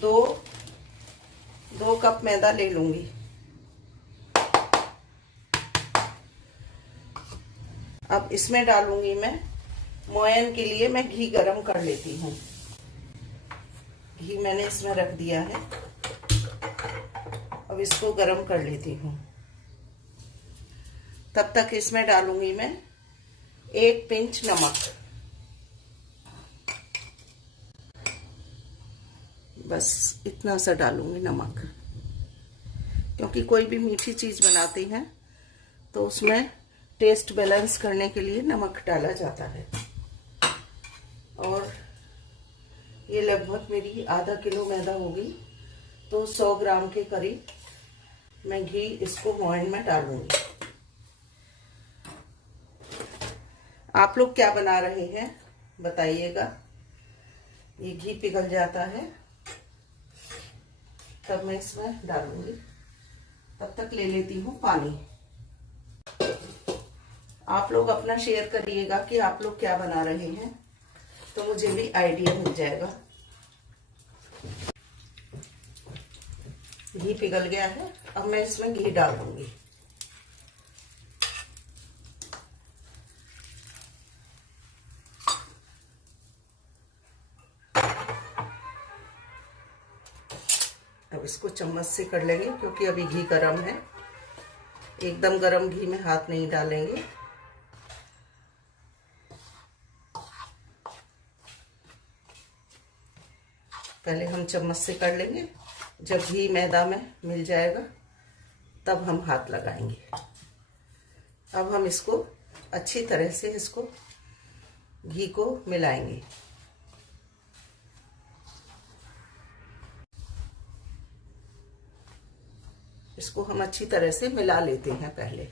दो कप मैदा ले लूंगी। अब इसमें डालूंगी मैं मोयन के लिए मैं घी गरम कर लेती हूँ। घी मैंने इसमें रख दिया है, अब इसको गरम कर लेती हूँ। तब तक इसमें डालूंगी मैं 1 पिंच नमक, बस इतना सा डालूंगी नमक, क्योंकि कोई भी मीठी चीज बनाते हैं तो उसमें टेस्ट बैलेंस करने के लिए नमक डाला जाता है। और ये लगभग मेरी आधा किलो मैदा होगी, तो 100 ग्राम के करीब मैं घी इसको मोयन में डालूंगी। आप लोग क्या बना रहे हैं बताइएगा। ये घी पिघल जाता है तब मैं इसमें डालूंगी। तब तक ले लेती हूँ पानी। आप लोग अपना शेयर करिएगा कि आप लोग क्या बना रहे हैं, तो मुझे भी आइडिया मिल जाएगा। घी पिघल गया है, अब मैं इसमें घी डाल दूंगी। अब इसको चम्मच से कर लेंगे क्योंकि अभी घी गरम है। एकदम गरम घी में हाथ नहीं डालेंगे। पहले हम चम्मच से कर लेंगे, जब घी मैदा में मिल जाएगा तब हम हाथ लगाएंगे। अब हम इसको अच्छी तरह से इसको घी को मिलाएंगे। इसको हम अच्छी तरह से मिला लेते हैं पहले।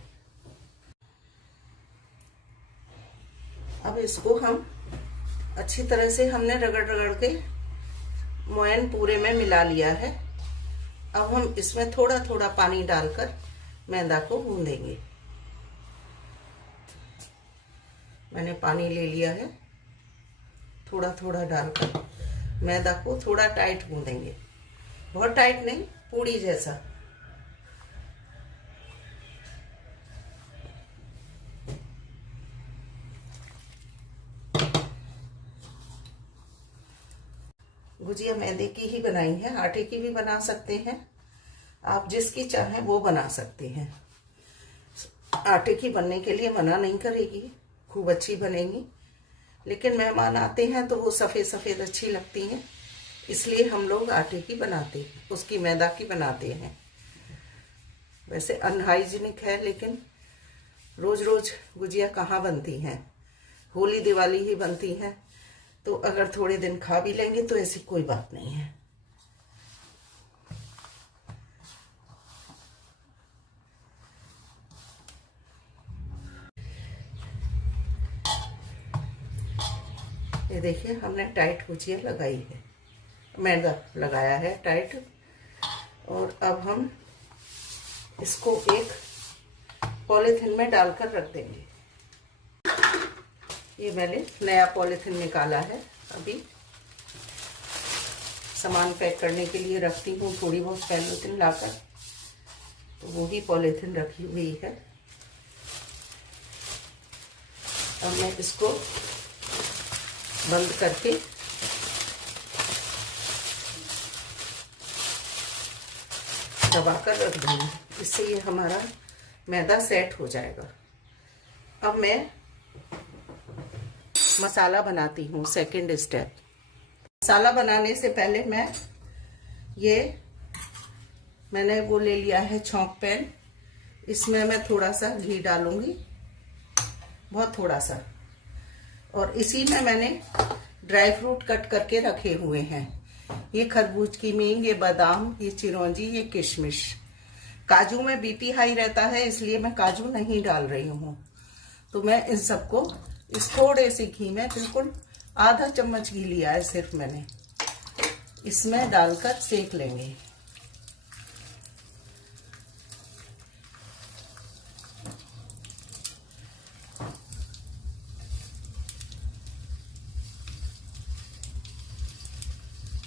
अब इसको हम अच्छी तरह से हमने रगड़ रगड़ के मोयन पूरे में मिला लिया है। अब हम इसमें थोड़ा थोड़ा पानी डालकर मैदा को गूंदेंगे। मैंने पानी ले लिया है, थोड़ा थोड़ा डालकर मैदा को थोड़ा टाइट गूंदेंगे, बहुत टाइट नहीं, पूड़ी जैसा। गुजिया मैदे की ही बनाई है, आटे की भी बना सकते हैं, आप जिसकी चाहें वो बना सकते हैं। आटे की बनने के लिए मना नहीं करेगी, खूब अच्छी बनेगी, लेकिन मेहमान आते हैं तो वो सफ़ेद सफ़ेद अच्छी लगती हैं, इसलिए हम लोग आटे की बनाते हैं, उसकी मैदा की बनाते हैं। वैसे अनहाइजीनिक है, लेकिन रोज़ रोज़ गुजिया कहाँ बनती हैं, होली दिवाली ही बनती हैं, तो अगर थोड़े दिन खा भी लेंगे तो ऐसी कोई बात नहीं है। ये देखिए हमने टाइट गुजिया लगाई है, मैदा लगाया है टाइट। और अब हम इसको एक पॉलीथिन में डालकर रख देंगे। ये मैंने नया पॉलीथिन निकाला है, अभी सामान पैक करने के लिए रखती हूँ थोड़ी बहुत पॉलीथिन लाकर, तो वो ही पॉलीथिन रखी हुई है। अब मैं इसको बंद करके दबाकर रख दूँगी, इससे ये हमारा मैदा सेट हो जाएगा। अब मैं मसाला बनाती हूँ, सेकंड स्टेप। मसाला बनाने से पहले मैंने वो ले लिया है छौंक पैन, इसमें मैं थोड़ा सा घी डालूंगी, बहुत थोड़ा सा। और इसी में मैंने ड्राई फ्रूट कट करके रखे हुए हैं, ये खरबूज की मींग, ये बादाम, ये चिरौंजी, ये किशमिश। काजू में बीपी हाई रहता है, इसलिए मैं काजू नहीं डाल रही हूँ। तो मैं इन सबको इस थोड़े से घी में, बिल्कुल आधा चम्मच घी लिया है सिर्फ मैंने, इसमें डालकर सेक लेंगे।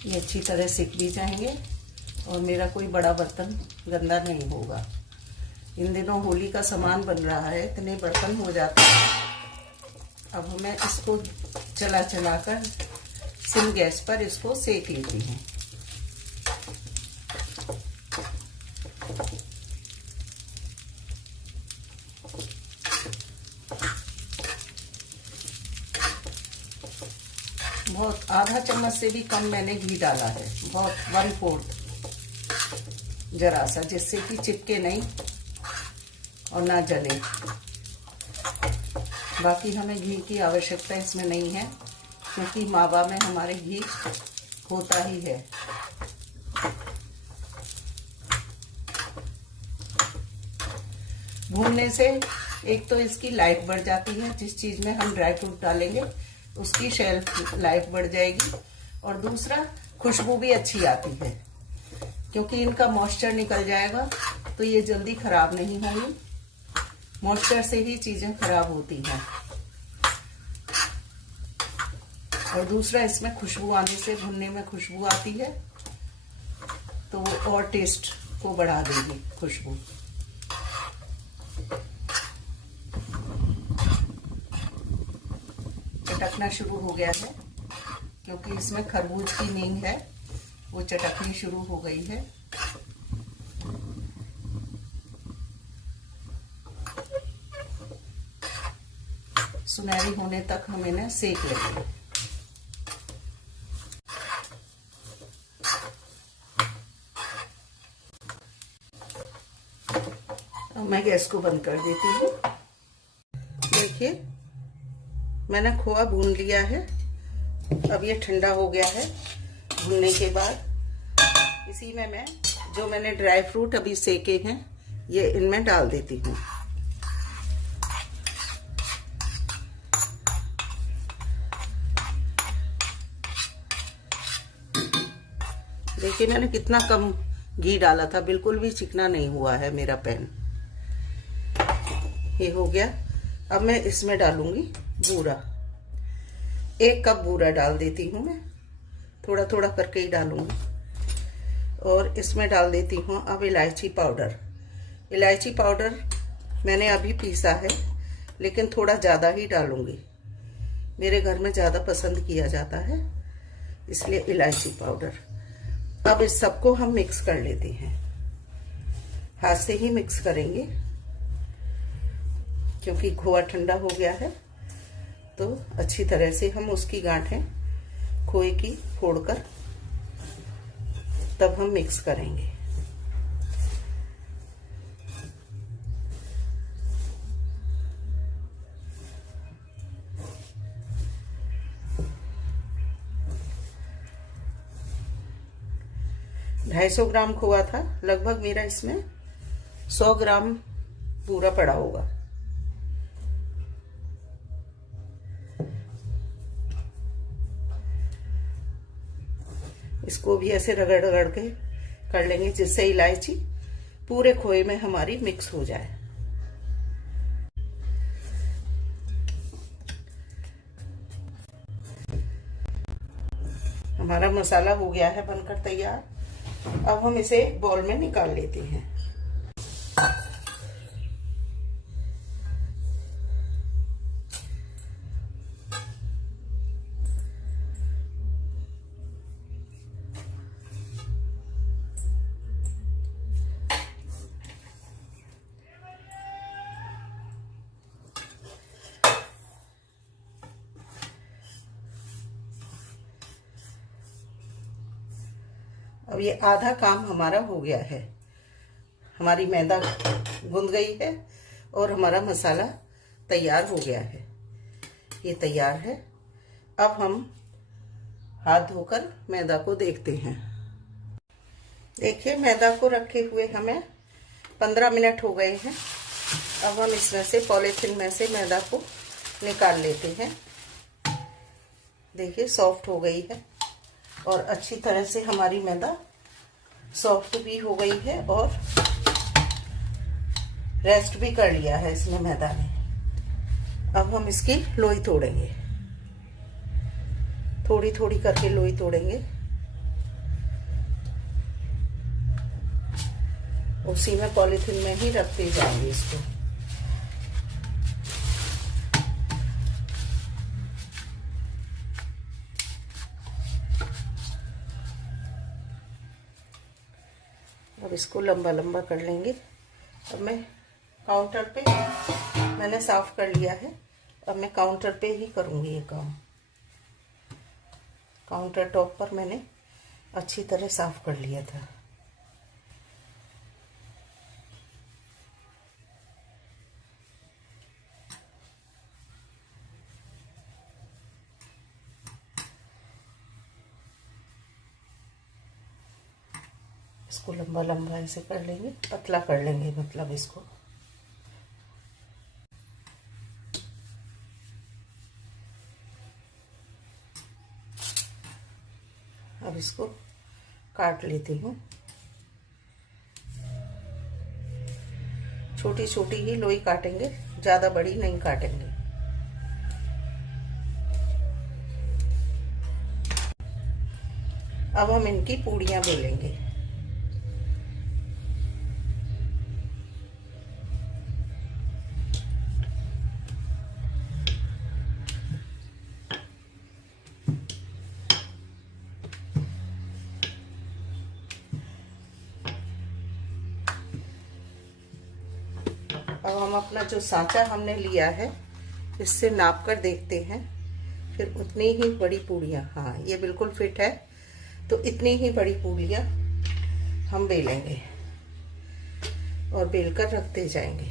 ये अच्छी तरह सिक भी जाएंगे और मेरा कोई बड़ा बर्तन गंदा नहीं होगा। इन दिनों होली का सामान बन रहा है, इतने बर्तन हो जाते हैं। अब मैं इसको चला चलाकर सिम गैस पर इसको सेक लेती हूँ। बहुत आधा चम्मच से भी कम मैंने घी डाला है, बहुत 1/4, जरा सा, जिससे कि चिपके नहीं और ना जले। बाकी हमें घी की आवश्यकता इसमें नहीं है, क्योंकि मावा में हमारे घी होता ही है। भूनने से एक तो इसकी लाइफ बढ़ जाती है, जिस चीज़ में हम ड्राई फ्रूट डालेंगे उसकी शेल्फ लाइफ बढ़ जाएगी, और दूसरा खुशबू भी अच्छी आती है, क्योंकि इनका मॉइस्चर निकल जाएगा तो ये जल्दी खराब नहीं होंगी। मॉइस्चर से ही चीज़ें खराब होती हैं। और दूसरा इसमें खुशबू आने से, भुनने में खुशबू आती है तो वो और टेस्ट को बढ़ा देगी खुशबू। चटकना शुरू हो गया है, क्योंकि इसमें खरबूज की मींग है, वो चटकनी शुरू हो गई है। सुनहरी होने तक हम इन्हें सेक लेंगे। अब मैं गैस को बंद कर देती हूँ। देखिए मैंने खोआ भून लिया है। अब ये ठंडा हो गया है। भूनने के बाद इसी में मैं जो मैंने ड्राई फ्रूट अभी सेके हैं ये इनमें डाल देती हूँ। देखिए मैंने कितना कम घी डाला था, बिल्कुल भी चिकना नहीं हुआ है मेरा पैन। ये हो गया। अब मैं इसमें डालूंगी बूरा। 1 कप बूरा डाल देती हूँ मैं, थोड़ा थोड़ा करके ही डालूंगी। और इसमें डाल देती हूँ अब इलायची पाउडर। इलायची पाउडर मैंने अभी पीसा है, लेकिन थोड़ा ज़्यादा ही डालूंगी। मेरे घर में ज़्यादा पसंद किया जाता है, इसलिए इलायची पाउडर। अब इस सबको हम मिक्स कर लेते हैं। हाथ से ही मिक्स करेंगे क्योंकि खोआ ठंडा हो गया है। तो अच्छी तरह से हम उसकी गांठें खोए की फोड़कर तब हम मिक्स करेंगे। ढाई 250 ग्राम खोआ था लगभग मेरा, इसमें 100 ग्राम पूरा पड़ा होगा। इसको भी ऐसे रगड़ रगड़ के कर लेंगे जिससे इलायची पूरे खोए में हमारी मिक्स हो जाए। हमारा मसाला हो गया है बनकर तैयार। अब हम इसे बॉल में निकाल लेते हैं। अब ये आधा काम हमारा हो गया है। हमारी मैदा गूंद गई है और हमारा मसाला तैयार हो गया है। ये तैयार है। अब हम हाथ धोकर मैदा को देखते हैं। देखिए मैदा को रखे हुए हमें 15 मिनट हो गए हैं। अब हम इसमें से पॉलीथिन में से मैदा को निकाल लेते हैं। देखिए सॉफ्ट हो गई है और अच्छी तरह से हमारी मैदा सॉफ्ट भी हो गई है और रेस्ट भी कर लिया है इसने मैदा ने। अब हम इसकी लोई तोड़ेंगे, थोड़ी थोड़ी करके लोई तोड़ेंगे। उसी में पॉलीथिन में ही रखते जाएंगे इसको। अब इसको लंबा लंबा कर लेंगे। अब मैं काउंटर पे मैंने साफ कर लिया है। अब मैं काउंटर पे ही करूँगी ये काम। काउंटर टॉप पर मैंने अच्छी तरह साफ कर लिया था। इसको लंबा लंबा ऐसे कर लेंगे, पतला कर लेंगे मतलब इसको। अब इसको काट लेती हूँ। छोटी छोटी ही लोई काटेंगे, ज़्यादा बड़ी नहीं काटेंगे। अब हम इनकी पूड़ियाँ बेलेंगे। अब हम अपना जो सांचा हमने लिया है इससे नाप कर देखते हैं, फिर उतनी ही बड़ी पूड़ियाँ, हाँ ये बिल्कुल फिट है, तो इतनी ही बड़ी पूड़ियाँ हम बेलेंगे और बेल कर रखते जाएंगे।